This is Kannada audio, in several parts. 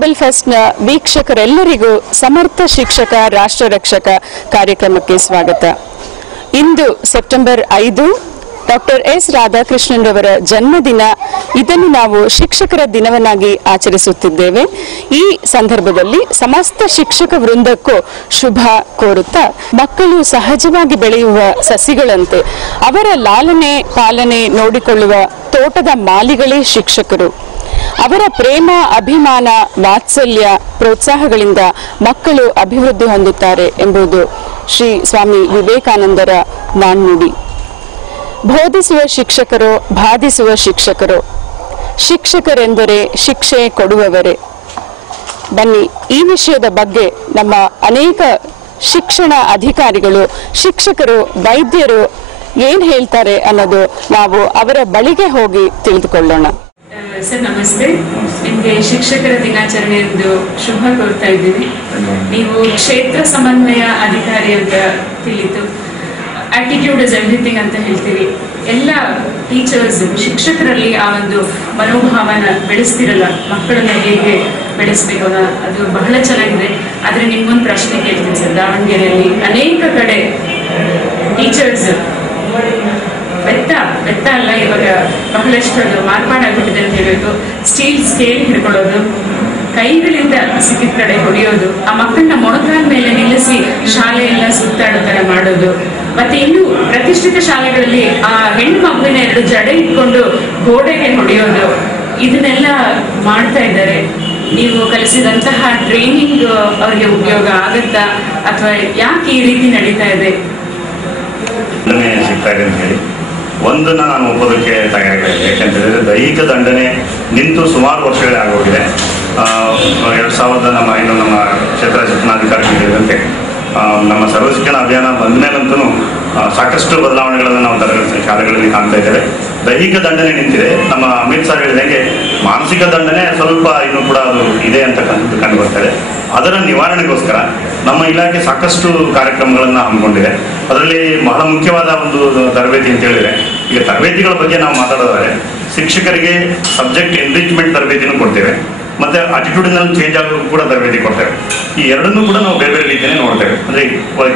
ಟೇಬಲ್ ಫೆಸ್ಟ್ನ ವೀಕ್ಷಕರೆಲ್ಲರಿಗೂ ಸಮರ್ಥ ಶಿಕ್ಷಕ ರಾಷ್ಟ್ರ ರಕ್ಷಕ ಕಾರ್ಯಕ್ರಮಕ್ಕೆ ಸ್ವಾಗತ. ಇಂದು ಸೆಪ್ಟೆಂಬರ್ 5 ಡಾಕ್ಟರ್ ಎಸ್ ರಾಧಾಕೃಷ್ಣನ್ ರವರ ಜನ್ಮದಿನ. ಇದನ್ನು ನಾವು ಶಿಕ್ಷಕರ ದಿನವನ್ನಾಗಿ ಆಚರಿಸುತ್ತಿದ್ದೇವೆ. ಈ ಸಂದರ್ಭದಲ್ಲಿ ಸಮಸ್ತ ಶಿಕ್ಷಕ ವೃಂದಕ್ಕೂ ಶುಭ ಕೋರುತ್ತಾ, ಮಕ್ಕಳು ಸಹಜವಾಗಿ ಬೆಳೆಯುವ ಸಸಿಗಳಂತೆ ಅವರ ಲಾಲನೆ ಪಾಲನೆ ನೋಡಿಕೊಳ್ಳುವ ತೋಟದ ಮಾಲಿಗಳೇ ಶಿಕ್ಷಕರು. ಅವರ ಪ್ರೇಮ, ಅಭಿಮಾನ, ವಾತ್ಸಲ್ಯ, ಪ್ರೋತ್ಸಾಹಗಳಿಂದ ಮಕ್ಕಳು ಅಭಿವೃದ್ಧಿ ಹೊಂದುತ್ತಾರೆ ಎಂಬುದು ಶ್ರೀ ಸ್ವಾಮಿ ವಿವೇಕಾನಂದರ ನಾಣ್ಣುಡಿ. ಬೋಧಿಸುವ ಶಿಕ್ಷಕರು, ಬಾಧಿಸುವ ಶಿಕ್ಷಕರು. ಶಿಕ್ಷಕರೆಂದರೆ ಶಿಕ್ಷೆ ಕೊಡುವವರೇ. ಬನ್ನಿ, ಈ ವಿಷಯದ ಬಗ್ಗೆ ನಮ್ಮ ಅನೇಕ ಶಿಕ್ಷಣ ಅಧಿಕಾರಿಗಳು, ಶಿಕ್ಷಕರು, ವೈದ್ಯರು ಏನ್ ಹೇಳ್ತಾರೆ ಅನ್ನೋದು ನಾವು ಅವರ ಬಳಿಗೆ ಹೋಗಿ ತಿಳಿದುಕೊಳ್ಳೋಣ. ಸರ್ ನಮಸ್ತೆ. ನಿಮಗೆ ಶಿಕ್ಷಕರ ದಿನಾಚರಣೆಯಂದು ಶುಭ ಕೋರ್ತಾ ಇದ್ದೀನಿ. ನೀವು ಕ್ಷೇತ್ರ ಸಮನ್ವಯ ಅಧಿಕಾರಿ ಅಂತ ತಿಳಿತು. ಆಟಿಟ್ಯೂಡ್ ಇಸ್ ಎವ್ರಿಥಿಂಗ್ ಅಂತ ಹೇಳ್ತೀವಿ. ಎಲ್ಲ ಟೀಚರ್ಸ್, ಶಿಕ್ಷಕರಲ್ಲಿ ಆ ಒಂದು ಮನೋಭಾವನ ಬೆಳೆಸ್ತಿರಲ್ಲ, ಮಕ್ಕಳನ್ನ ಹೇಗೆ ಬೆಳೆಸ್ಬೇಕು ಅದು ಬಹಳ ಚೆನ್ನಾಗಿದೆ. ಆದ್ರೆ ನಿಮ್ಗೊಂದು ಪ್ರಶ್ನೆ ಕೇಳ್ತೀನಿ ಸರ್. ದಾವಣಗೆರೆಯಲ್ಲಿ ಅನೇಕ ಕಡೆ ಟೀಚರ್ಸ್ ಬೆತ್ತ ಅಲ್ಲ, ಇವಾಗ ಬಹಳಷ್ಟು ಅದು ಮಾರ್ಪಾಡಾಗ್ಬಿಟ್ಟಿದೆ ಅಂತ ಹೇಳ್ಬೇಕು. ಸ್ಟೀಲ್ ಸ್ಕೇಲ್ ಹಿಡ್ಕೊಳ್ಳೋದು, ಕೈಗಳಿಂದ ಸಿಕ್ಕಿದ ಕಡೆ ಹೊಡೆಯೋದು, ಆ ಮಕ್ಕಳನ್ನ ಮೊಣಕಾಲ ಮೇಲೆ ನಿಲ್ಲಿಸಿ ಶಾಲೆ ಎಲ್ಲ ಸುತ್ತಾಡೋ ತರ ಮಾಡೋದು, ಮತ್ತೆ ಇನ್ನು ಪ್ರತಿಷ್ಠಿತ ಶಾಲೆಗಳಲ್ಲಿ ಆ ಹೆಣ್ಣು ಮಗುವಿನ 2 ಜಡೆ ಇಟ್ಕೊಂಡು ಗೋಡೆಗೆ ಹೊಡೆಯೋದು, ಇದನ್ನೆಲ್ಲ ಮಾಡ್ತಾ ಇದ್ದಾರೆ. ನೀವು ಕಲಿಸಿದಂತಹ ಟ್ರೈನಿಂಗ್ ಅವ್ರಿಗೆ ಉಪಯೋಗ ಆಗತ್ತಾ, ಅಥವಾ ಯಾಕೆ ಈ ರೀತಿ ನಡೀತಾ ಇದೆ? ಸಿಗ್ತಾ ಇದೆ ಅಂತ ಹೇಳಿ ಒಂದನ್ನು ನಾನು ಒಪ್ಪೋದಕ್ಕೆ ತಯಾರಿಯಾಗಿದೆ. ಯಾಕೆಂತಂದರೆ ದೈಹಿಕ ದಂಡನೆ ನಿಂತು ಸುಮಾರು ವರ್ಷಗಳೇ ಆಗೋಗಿದೆ. 2000 ನಮ್ಮ ಕ್ಷೇತ್ರ ಶಿಕ್ಷಣಾಧಿಕಾರಿ ಹೇಳಿದಂತೆ ನಮ್ಮ ಸರ್ವ ಶಿಕ್ಷಣ ಅಭಿಯಾನ ಬಂದ ಮೇಲಂತೂ ಸಾಕಷ್ಟು ಬದಲಾವಣೆಗಳನ್ನು ನಾವು ಶಾಲೆಗಳಲ್ಲಿ ಕಾಣ್ತಾ ಇದ್ದೇವೆ. ದೈಹಿಕ ದಂಡನೆ ನಿಂತಿದೆ. ನಮ್ಮ ಅಮಿತ್ ಸರ್ ಹೇಳಿದಂಗೆ ಮಾನಸಿಕ ದಂಡನೆ ಸ್ವಲ್ಪ ಇನ್ನೂ ಕೂಡ ಅದು ಇದೆ ಅಂತ ಕಂಡು ಬರ್ತಾರೆ. ಅದರ ನಿವಾರಣೆಗೋಸ್ಕರ ನಮ್ಮ ಇಲಾಖೆ ಸಾಕಷ್ಟು ಕಾರ್ಯಕ್ರಮಗಳನ್ನು ಹಮ್ಮಿಕೊಂಡಿದೆ. ಅದರಲ್ಲಿ ಬಹಳ ಮುಖ್ಯವಾದ ಒಂದು ತರಬೇತಿ ಅಂತ ಹೇಳಿದರೆ, ಈಗ ತರಬೇತಿಗಳ ಬಗ್ಗೆ ನಾವು ಮಾತಾಡೋದಾದ್ರೆ ಶಿಕ್ಷಕರಿಗೆ ಸಬ್ಜೆಕ್ಟ್ ಎನ್ರಿಚ್ಮೆಂಟ್ ತರಬೇತಿನೂ ಕೊಡ್ತೇವೆ, ಮತ್ತೆ ಆಟಿಟ್ಯೂಡಿನಲ್ಲಿ ಚೇಂಜ್ ಆಗೋದು ಕೂಡ ತರಬೇತಿ ಕೊಡ್ತೇವೆ. ಈ ಎರಡನ್ನೂ ಕೂಡ ನಾವು ಬೇರೆ ಬೇರೆ ರೀತಿಯೇ ನೋಡ್ತೇವೆ. ಅಂದರೆ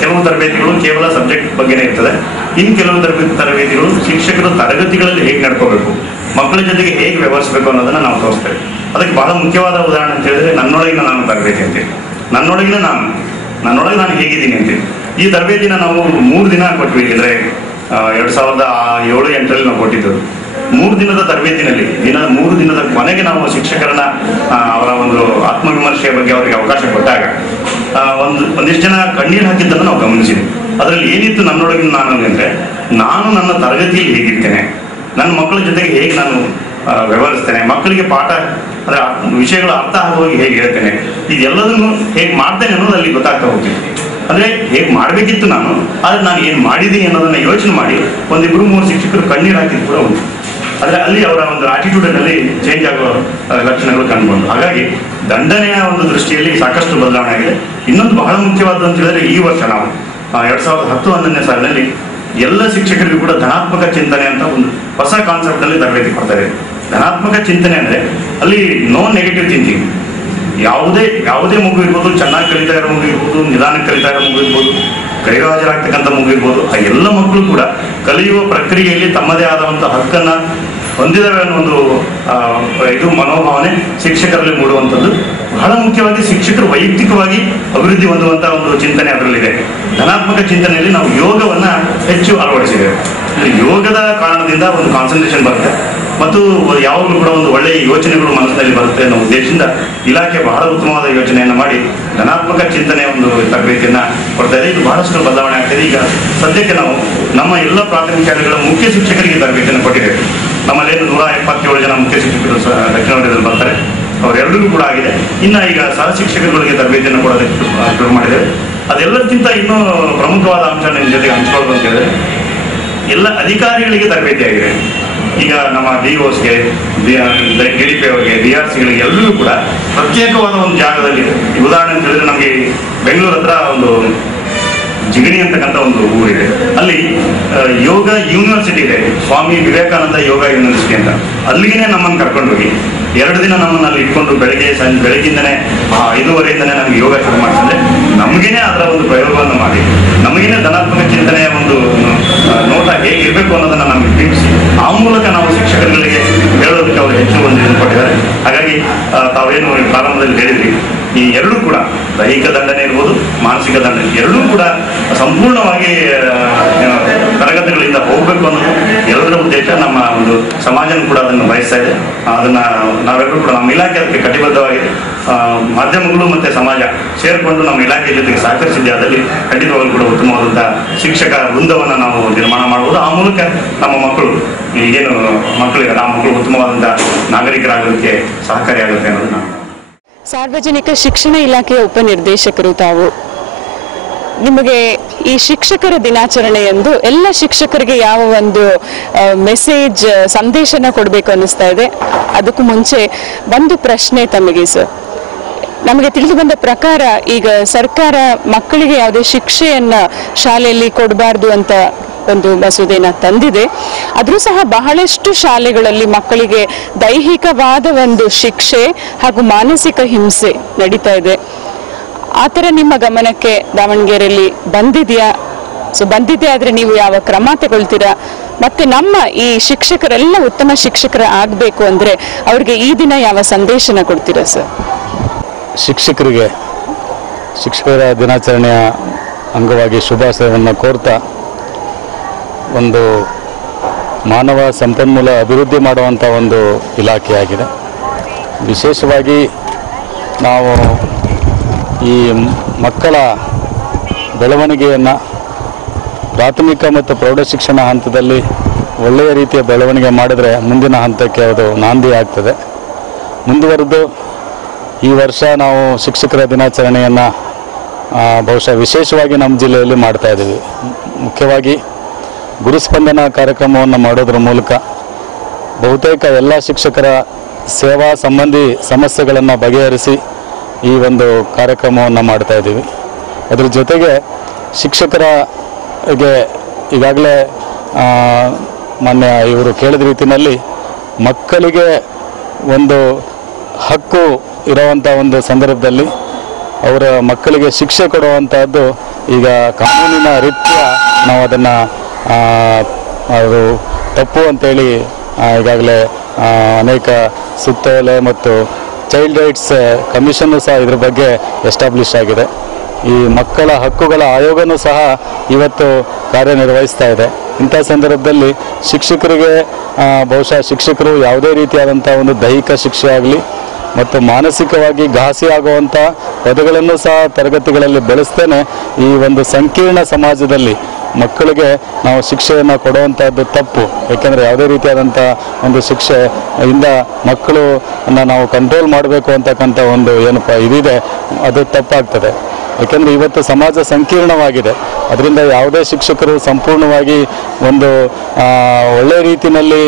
ಕೆಲವು ತರಬೇತಿಗಳು ಕೇವಲ ಸಬ್ಜೆಕ್ಟ್ ಬಗ್ಗೆನೇ ಇರ್ತದೆ, ಇನ್ನು ಕೆಲವು ತರಬೇತಿಗಳು ಶಿಕ್ಷಕರು ತರಗತಿಗಳಲ್ಲಿ ಹೇಗೆ ನಡ್ಕೋಬೇಕು, ಮಕ್ಕಳ ಜೊತೆಗೆ ಹೇಗೆ ವ್ಯವಹರಿಸಬೇಕು ಅನ್ನೋದನ್ನು ನಾವು ತೋರಿಸ್ತೇವೆ. ಅದಕ್ಕೆ ಬಹಳ ಮುಖ್ಯವಾದ ಉದಾಹರಣೆ ಅಂತ ಹೇಳಿದ್ರೆ ನನ್ನೊಳಗಿನ ನಾನು ತರಬೇತಿ ಅಂತೇಳಿ. ನನ್ನೊಳಗೆ ನಾನು ಹೇಗಿದ್ದೀನಿ ಅಂತೇಳಿ ಈ ತರಬೇತಿನ ನಾವು 3 ದಿನ ಕೊಟ್ವಿ. ಅಂದರೆ 2007-8 ನಾವು ಕೊಟ್ಟಿದ್ದು 3 ದಿನದ ತರಬೇತಿನಲ್ಲಿ 3 ದಿನದ ಕೊನೆಗೆ ನಾವು ಶಿಕ್ಷಕರನ್ನ ಅವರ ಒಂದು ಆತ್ಮವಿಮರ್ಶೆಯ ಬಗ್ಗೆ ಅವರಿಗೆ ಅವಕಾಶ ಕೊಟ್ಟಾಗ ಒಂದಿಷ್ಟು ಜನ ಕಣ್ಣೀರು ಹಾಕಿದ್ದನ್ನು ನಾವು ಗಮನಿಸಿದ್ವಿ. ಅದರಲ್ಲಿ ಏನಿತ್ತು ನನ್ನೊಳಗಿನ ನಾನು ಅಂದರೆ, ನಾನು ನನ್ನ ತರಗತಿಯಲ್ಲಿ ಹೇಗಿರ್ತೇನೆ, ನನ್ನ ಮಕ್ಕಳ ಜೊತೆಗೆ ಹೇಗೆ ನಾನು ವ್ಯವಹರಿಸ್ತೇನೆ, ಮಕ್ಕಳಿಗೆ ಪಾಠ ಅಂದರೆ ವಿಷಯಗಳು ಅರ್ಥ ಆಗುವಾಗಿ ಹೇಗೆ ಹೇಳ್ತೇನೆ, ಇದೆಲ್ಲದನ್ನು ಹೇಗೆ ಮಾಡ್ತೇನೆ ಅನ್ನೋದು ಅಲ್ಲಿ ಗೊತ್ತಾಗ್ತಾ ಹೋಗ್ತಿತ್ತು. ಅಂದರೆ ಹೇಗೆ ಮಾಡಬೇಕಿತ್ತು ನಾನು, ಆದರೆ ನಾನು ಏನು ಮಾಡಿದ್ದೀನಿ ಅನ್ನೋದನ್ನು ಯೋಚನೆ ಮಾಡಿ 1-2-3 ಶಿಕ್ಷಕರು ಕಣ್ಣೀರು ಹಾಕಿದ್ದು ಕೂಡ ಉಂಟು. ಆದರೆ ಅಲ್ಲಿ ಅವರ ಒಂದು ಆಟಿಟ್ಯೂಡಿನಲ್ಲಿ ಚೇಂಜ್ ಆಗುವ ಲಕ್ಷಣಗಳು ಕಂಡುಬಂದು. ಹಾಗಾಗಿ ದಂಡನೆಯ ಒಂದು ದೃಷ್ಟಿಯಲ್ಲಿ ಸಾಕಷ್ಟು ಬದಲಾವಣೆ ಆಗಿದೆ. ಇನ್ನೊಂದು ಬಹಳ ಮುಖ್ಯವಾದ ಅಂತ ಹೇಳಿದ್ರೆ, ಈ ವರ್ಷ ನಾವು 2010-11ನೇ ಸಾಲಿನಲ್ಲಿ ಎಲ್ಲ ಶಿಕ್ಷಕರಿಗೂ ಕೂಡ ಧನಾತ್ಮಕ ಚಿಂತನೆ ಅಂತ ಒಂದು ಹೊಸ ಕಾನ್ಸೆಪ್ಟಲ್ಲಿ ತರಬೇತಿ ಕೊಡ್ತಾರೆ. ಧನಾತ್ಮಕ ಚಿಂತನೆ ಅಂದರೆ ಅಲ್ಲಿ ನೋ ನೆಗೆಟಿವ್ ಥಿಂಕಿಂಗ್. ಯಾವುದೇ ಮಗು ಇರ್ಬೋದು, ಚೆನ್ನಾಗಿ ಕಲಿತಾ ಇರೋ ಮಗು ಇರ್ಬೋದು, ನಿಧಾನಕ್ಕೆ ಕಲಿತಾ ಇರೋ ಮಗು ಇರ್ಬೋದು, ಗೈರುಹಾಜರಾಗ್ತಕ್ಕಂಥ ಮಗು ಇರ್ಬೋದು, ಆ ಎಲ್ಲ ಮಕ್ಕಳು ಕೂಡ ಕಲಿಯುವ ಪ್ರಕ್ರಿಯೆಯಲ್ಲಿ ತಮ್ಮದೇ ಆದಂಥ ಹಕ್ಕನ್ನು ಹೊಂದಿದವೆ ಅನ್ನೋ ಒಂದು ಮನೋಭಾವನೆ ಶಿಕ್ಷಕರಲ್ಲಿ ಮೂಡುವಂಥದ್ದು. ಬಹಳ ಮುಖ್ಯವಾಗಿ ಶಿಕ್ಷಕರು ವೈಯಕ್ತಿಕವಾಗಿ ಅಭಿವೃದ್ಧಿ ಹೊಂದುವಂಥ ಒಂದು ಚಿಂತನೆ ಅದರಲ್ಲಿದೆ. ಧನಾತ್ಮಕ ಚಿಂತನೆಯಲ್ಲಿ ನಾವು ಯೋಗವನ್ನು ಹೆಚ್ಚು ಅಳವಡಿಸಿದ್ದೇವೆ. ಯೋಗದ ಕಾರಣದಿಂದ ಒಂದು ಕಾನ್ಸಂಟ್ರೇಷನ್ ಬರುತ್ತೆ ಮತ್ತು ಯಾವಾಗಲೂ ಕೂಡ ಒಂದು ಒಳ್ಳೆಯ ಯೋಚನೆಗಳು ಮನಸ್ಸಿನಲ್ಲಿ ಬರುತ್ತೆ ಅನ್ನೋ ಉದ್ದೇಶದಿಂದ ಇಲಾಖೆ ಬಹಳ ಉತ್ತಮವಾದ ಯೋಚನೆಯನ್ನು ಮಾಡಿ ಧನಾತ್ಮಕ ಚಿಂತನೆಯ ಒಂದು ತರಬೇತಿಯನ್ನು ಕೊಡ್ತಾ ಇದೆ. ಇದು ಬಹಳಷ್ಟು ಬದಲಾವಣೆ ಆಗ್ತಿದೆ. ಈಗ ಸದ್ಯಕ್ಕೆ ನಾವು ನಮ್ಮ ಎಲ್ಲ ಪ್ರಾಥಮಿಕ ಶಾಲೆಗಳ ಮುಖ್ಯ ಶಿಕ್ಷಕರಿಗೆ ತರಬೇತಿಯನ್ನು ಕೊಟ್ಟಿದ್ದೇವೆ. ನಮ್ಮಲ್ಲಿ 177 ಜನ ಮುಖ್ಯ ಶಿಕ್ಷಕರು ದಕ್ಷಿಣ ವಲಯದಲ್ಲಿ ಬರ್ತಾರೆ. ಅವರೆಲ್ಲರಿಗೂ ಕೂಡ ಆಗಿದೆ. ಇನ್ನು ಈಗ ಸಹ ಶಿಕ್ಷಕರುಗಳಿಗೆ ತರಬೇತಿಯನ್ನು ಕೊಡೋದಕ್ಕೆ ಶುರು ಮಾಡಿದ್ದೇವೆ. ಅದೆಲ್ಲದಕ್ಕಿಂತ ಇನ್ನೂ ಪ್ರಮುಖವಾದ ಅಂಶ ನಿಮ್ಮ ಜೊತೆಗೆ ಹಂಚ್ಕೊಳ್ಳೋದು ಅಂತ ಹೇಳಿದ್ರೆ, ಎಲ್ಲ ಅಧಿಕಾರಿಗಳಿಗೆ ತರಬೇತಿ ಆಗಿದೆ. ಈಗ ನಮ್ಮ DOಸ್ಗೆ, DDP ಅವರಿಗೆ, DRCಗಳಿಗೆ ಎಲ್ಲರೂ ಕೂಡ ಪ್ರತ್ಯೇಕವಾದ ಒಂದು ಜಾಗದಲ್ಲಿ, ಉದಾಹರಣೆ ಅಂತ ಹೇಳಿದ್ರೆ ನಮಗೆ ಬೆಂಗಳೂರು ಹತ್ರ ಒಂದು ಜಿಗಣಿ ಅಂತಕ್ಕಂಥ ಒಂದು ಊರಿದೆ. ಅಲ್ಲಿ ಯೋಗ ಯೂನಿವರ್ಸಿಟಿ ಇದೆ, ಸ್ವಾಮಿ ವಿವೇಕಾನಂದ ಯೋಗ ಯೂನಿವರ್ಸಿಟಿ ಅಂತ. ಅಲ್ಲಿಗೆ ನಮ್ಮನ್ನು ಕರ್ಕೊಂಡೋಗಿ 2 ದಿನ ನಮ್ಮನ್ನು ಅಲ್ಲಿ ಇಟ್ಕೊಂಡು ಬೆಳಗ್ಗಿಂದನೇ 5:30ಇಂದನೇ ನಮ್ಗೆ ಯೋಗ ಶುರು ಮಾಡಿಸಿದ್ರೆ ನಮಗೇನೆ ಅದರ ಒಂದು ಪ್ರಯೋಗವನ್ನು ಮಾಡಿ ನಮಗೇನೆ ಧನಾತ್ಮಕ ಚಿಂತನೆಯ ಒಂದು ನೋಟ ಹೇಗಿರಬೇಕು ಅನ್ನೋದನ್ನು ನಮಗೆ ತಿಳಿಸಿ ಆ ಮೂಲಕ ನಾವು ಶಿಕ್ಷಕರುಗಳಿಗೆ ಹೇಳೋದಕ್ಕೆ ಅವರು ಹೆಚ್ಚು ಒಂದು ಇದು ಕೊಟ್ಟಿದ್ದಾರೆ. ಹಾಗಾಗಿ ತಾವೇನು ಪ್ರಾರಂಭದಲ್ಲಿ ಹೇಳಿದ್ರಿ, ಈ ಎರಡೂ ಕೂಡ ದೈಹಿಕ ದಂಡನೆ ಇರ್ಬೋದು, ಮಾನಸಿಕ ದಂಡನೆ ಎರಡೂ ಕೂಡ ಸಂಪೂರ್ಣವಾಗಿ ತರಗತಿಗಳಿಂದ ಹೋಗಬೇಕು ಅನ್ನೋದು ಎಲ್ಲರ ಉದ್ದೇಶ. ನಮ್ಮ ಒಂದು ಸಮಾಜನೂ ಕೂಡ ಅದನ್ನು ಬಯಸ್ತಾ ಇದೆ. ಅದನ್ನ ನಾವೆಲ್ಲರೂ ಕೂಡ ನಮ್ಮ ಇಲಾಖೆ ಅದಕ್ಕೆ ಕಟಿಬದ್ಧವಾಗಿ ಮಾಧ್ಯಮಗಳು ಮತ್ತೆ ಸಮಾಜ ಸೇರಿಕೊಂಡು ನಮ್ಮ ಇಲಾಖೆ ಜೊತೆಗೆ ಸಹಕರಿಸಿದ್ದೆ. ಅದರಲ್ಲಿ ಖಂಡಿತವಾಗಲೂ ಕೂಡ ಉತ್ತಮವಾದಂತಹ ಶಿಕ್ಷಕ ವೃಂದವನ್ನು ನಾವು ನಿರ್ಮಾಣ ಮಾಡಬಹುದು. ಆ ಮೂಲಕ ನಮ್ಮ ಮಕ್ಕಳು ಈಗೇನು ಮಕ್ಕಳಿಗೆ ಆ ಮಕ್ಕಳು ಉತ್ತಮವಾದಂತಹ ನಾಗರಿಕರಾಗೋದಕ್ಕೆ ಸಹಕಾರಿಯಾಗುತ್ತೆ ಅನ್ನೋದು ನಾನು. ಸಾರ್ವಜನಿಕ ಶಿಕ್ಷಣ ಇಲಾಖೆಯ ಉಪನಿರ್ದೇಶಕರು ತಾವು. ನಿಮಗೆ ಈ ಶಿಕ್ಷಕರ ದಿನಾಚರಣೆಯಂದು ಎಲ್ಲ ಶಿಕ್ಷಕರಿಗೆ ಯಾವ ಒಂದು ಮೆಸೇಜ್ ಸಂದೇಶನ ಕೊಡಬೇಕು ಅನ್ನಿಸ್ತಾ ಇದೆ? ಅದಕ್ಕೂ ಮುಂಚೆ ಒಂದು ಪ್ರಶ್ನೆ ತಮಗೆ ಸರ್. ನಮಗೆ ತಿಳಿದು ಬಂದ ಪ್ರಕಾರ ಈಗ ಸರ್ಕಾರ ಮಕ್ಕಳಿಗೆ ಯಾವುದೇ ಶಿಕ್ಷೆಯನ್ನ ಶಾಲೆಯಲ್ಲಿ ಕೊಡಬಾರ್ದು ಅಂತ ಒಂದು ಮಸೂದೆನ ತಂದಿದೆ. ಆದರೂ ಸಹ ಬಹಳಷ್ಟು ಶಾಲೆಗಳಲ್ಲಿ ಮಕ್ಕಳಿಗೆ ದೈಹಿಕವಾದ ಒಂದು ಶಿಕ್ಷೆ ಹಾಗೂ ಮಾನಸಿಕ ಹಿಂಸೆ ನಡೀತಾ ಇದೆ. ಆ ಥರ ನಿಮ್ಮ ಗಮನಕ್ಕೆ ದಾವಣಗೆರೆಯಲ್ಲಿ ಬಂದಿದೆಯಾ? ಬಂದಿದೆ ಆದರೆ ನೀವು ಯಾವ ಕ್ರಮ ತಗೊಳ್ತೀರಾ? ಮತ್ತೆ ನಮ್ಮ ಈ ಶಿಕ್ಷಕರೆಲ್ಲ ಉತ್ತಮ ಶಿಕ್ಷಕರ ಆಗಬೇಕು ಅಂದರೆ ಅವ್ರಿಗೆ ಈ ದಿನ ಯಾವ ಸಂದೇಶನ ಕೊಡ್ತೀರಾ ಸರ್? ಶಿಕ್ಷಕರಿಗೆ ಶಿಕ್ಷಕರ ದಿನಾಚರಣೆಯ ಅಂಗವಾಗಿ ಶುಭಾಶಯವನ್ನು ಕೋರ್ತಾ, ಒಂದು ಮಾನವ ಸಂಪನ್ಮೂಲ ಅಭಿವೃದ್ಧಿ ಮಾಡುವಂಥ ಒಂದು ಇಲಾಖೆಯಾಗಿದೆ. ವಿಶೇಷವಾಗಿ ನಾವು ಈ ಮಕ್ಕಳ ಬೆಳವಣಿಗೆಯನ್ನು ಪ್ರಾಥಮಿಕ ಮತ್ತು ಪ್ರೌಢಶಿಕ್ಷಣ ಹಂತದಲ್ಲಿ ಒಳ್ಳೆಯ ರೀತಿಯ ಬೆಳವಣಿಗೆ ಮಾಡಿದರೆ ಮುಂದಿನ ಹಂತಕ್ಕೆ ಅದು ನಾಂದಿ ಆಗ್ತದೆ. ಮುಂದುವರೆದು ಈ ವರ್ಷ ನಾವು ಶಿಕ್ಷಕರ ದಿನಾಚರಣೆಯನ್ನು ಬಹುಶಃ ವಿಶೇಷವಾಗಿ ನಮ್ಮ ಜಿಲ್ಲೆಯಲ್ಲಿ ಮಾಡ್ತಾಯಿದ್ದೀವಿ. ಮುಖ್ಯವಾಗಿ ಗುರುಸ್ಪಂದನ ಕಾರ್ಯಕ್ರಮವನ್ನು ಮಾಡೋದ್ರ ಮೂಲಕ ಬಹುತೇಕ ಎಲ್ಲ ಶಿಕ್ಷಕರ ಸೇವಾ ಸಂಬಂಧಿ ಸಮಸ್ಯೆಗಳನ್ನು ಬಗೆಹರಿಸಿ ಈ ಒಂದು ಕಾರ್ಯಕ್ರಮವನ್ನು ಮಾಡ್ತಾ ಇದ್ದೀವಿ. ಅದ್ರ ಜೊತೆಗೆ ಶಿಕ್ಷಕರಿಗೆ ಈಗಾಗಲೇ ಮಾನ್ಯ ಇವರು ಕೇಳಿದ ರೀತಿಯಲ್ಲಿ ಮಕ್ಕಳಿಗೆ ಒಂದು ಹಕ್ಕು ಇರುವಂಥ ಒಂದು ಸಂದರ್ಭದಲ್ಲಿ ಅವರ ಮಕ್ಕಳಿಗೆ ಶಿಕ್ಷೆ ಕೊಡುವಂಥದ್ದು ಈಗ ಕಾನೂನಿನ ರೀತ್ಯ ನಾವು ಅದನ್ನು ಅದು ತಪ್ಪು ಅಂತೇಳಿ ಈಗಾಗಲೇ ಅನೇಕ ಸುತ್ತೋಲೆ ಮತ್ತು ಚೈಲ್ಡ್ ರೈಟ್ಸ್ ಕಮಿಷನ್ನು ಸಹ ಇದ್ರ ಬಗ್ಗೆ ಎಸ್ಟಾಬ್ಲಿಷ್ ಆಗಿದೆ. ಈ ಮಕ್ಕಳ ಹಕ್ಕುಗಳ ಆಯೋಗನೂ ಸಹ ಇವತ್ತು ಕಾರ್ಯನಿರ್ವಹಿಸ್ತಾ ಇದೆ. ಇಂಥ ಸಂದರ್ಭದಲ್ಲಿ ಶಿಕ್ಷಕರಿಗೆ ಬಹುಶಃ ಶಿಕ್ಷಕರು ಯಾವುದೇ ರೀತಿಯಾದಂಥ ಒಂದು ದೈಹಿಕ ಶಿಕ್ಷೆ ಆಗಲಿ ಮತ್ತು ಮಾನಸಿಕವಾಗಿ ಘಾಸಿ ಆಗುವಂಥ ಪದಗಳನ್ನು ಸಹ ತರಗತಿಗಳಲ್ಲಿ ಬೆಳೆಸ್ತೇನೆ ಈ ಒಂದು ಸಂಕೀರ್ಣ ಸಮಾಜದಲ್ಲಿ ಮಕ್ಕಳಿಗೆ ನಾವು ಶಿಕ್ಷೆಯನ್ನು ಕೊಡುವಂಥದ್ದು ತಪ್ಪು. ಏಕೆಂದರೆ ಯಾವುದೇ ರೀತಿಯಾದಂಥ ಒಂದು ಶಿಕ್ಷೆಯಿಂದ ಮಕ್ಕಳನ್ನು ನಾವು ಕಂಟ್ರೋಲ್ ಮಾಡಬೇಕು ಅಂತಕ್ಕಂಥ ಒಂದು ಏನಪ್ಪ ಇದಿದೆ, ಅದು ತಪ್ಪಾಗ್ತದೆ. ಏಕೆಂದರೆ ಇವತ್ತು ಸಮಾಜ ಸಂಕೀರ್ಣವಾಗಿದೆ. ಅದರಿಂದ ಯಾವುದೇ ಶಿಕ್ಷಕರು ಸಂಪೂರ್ಣವಾಗಿ ಒಂದು ಒಳ್ಳೆಯ ರೀತಿಯಲ್ಲಿ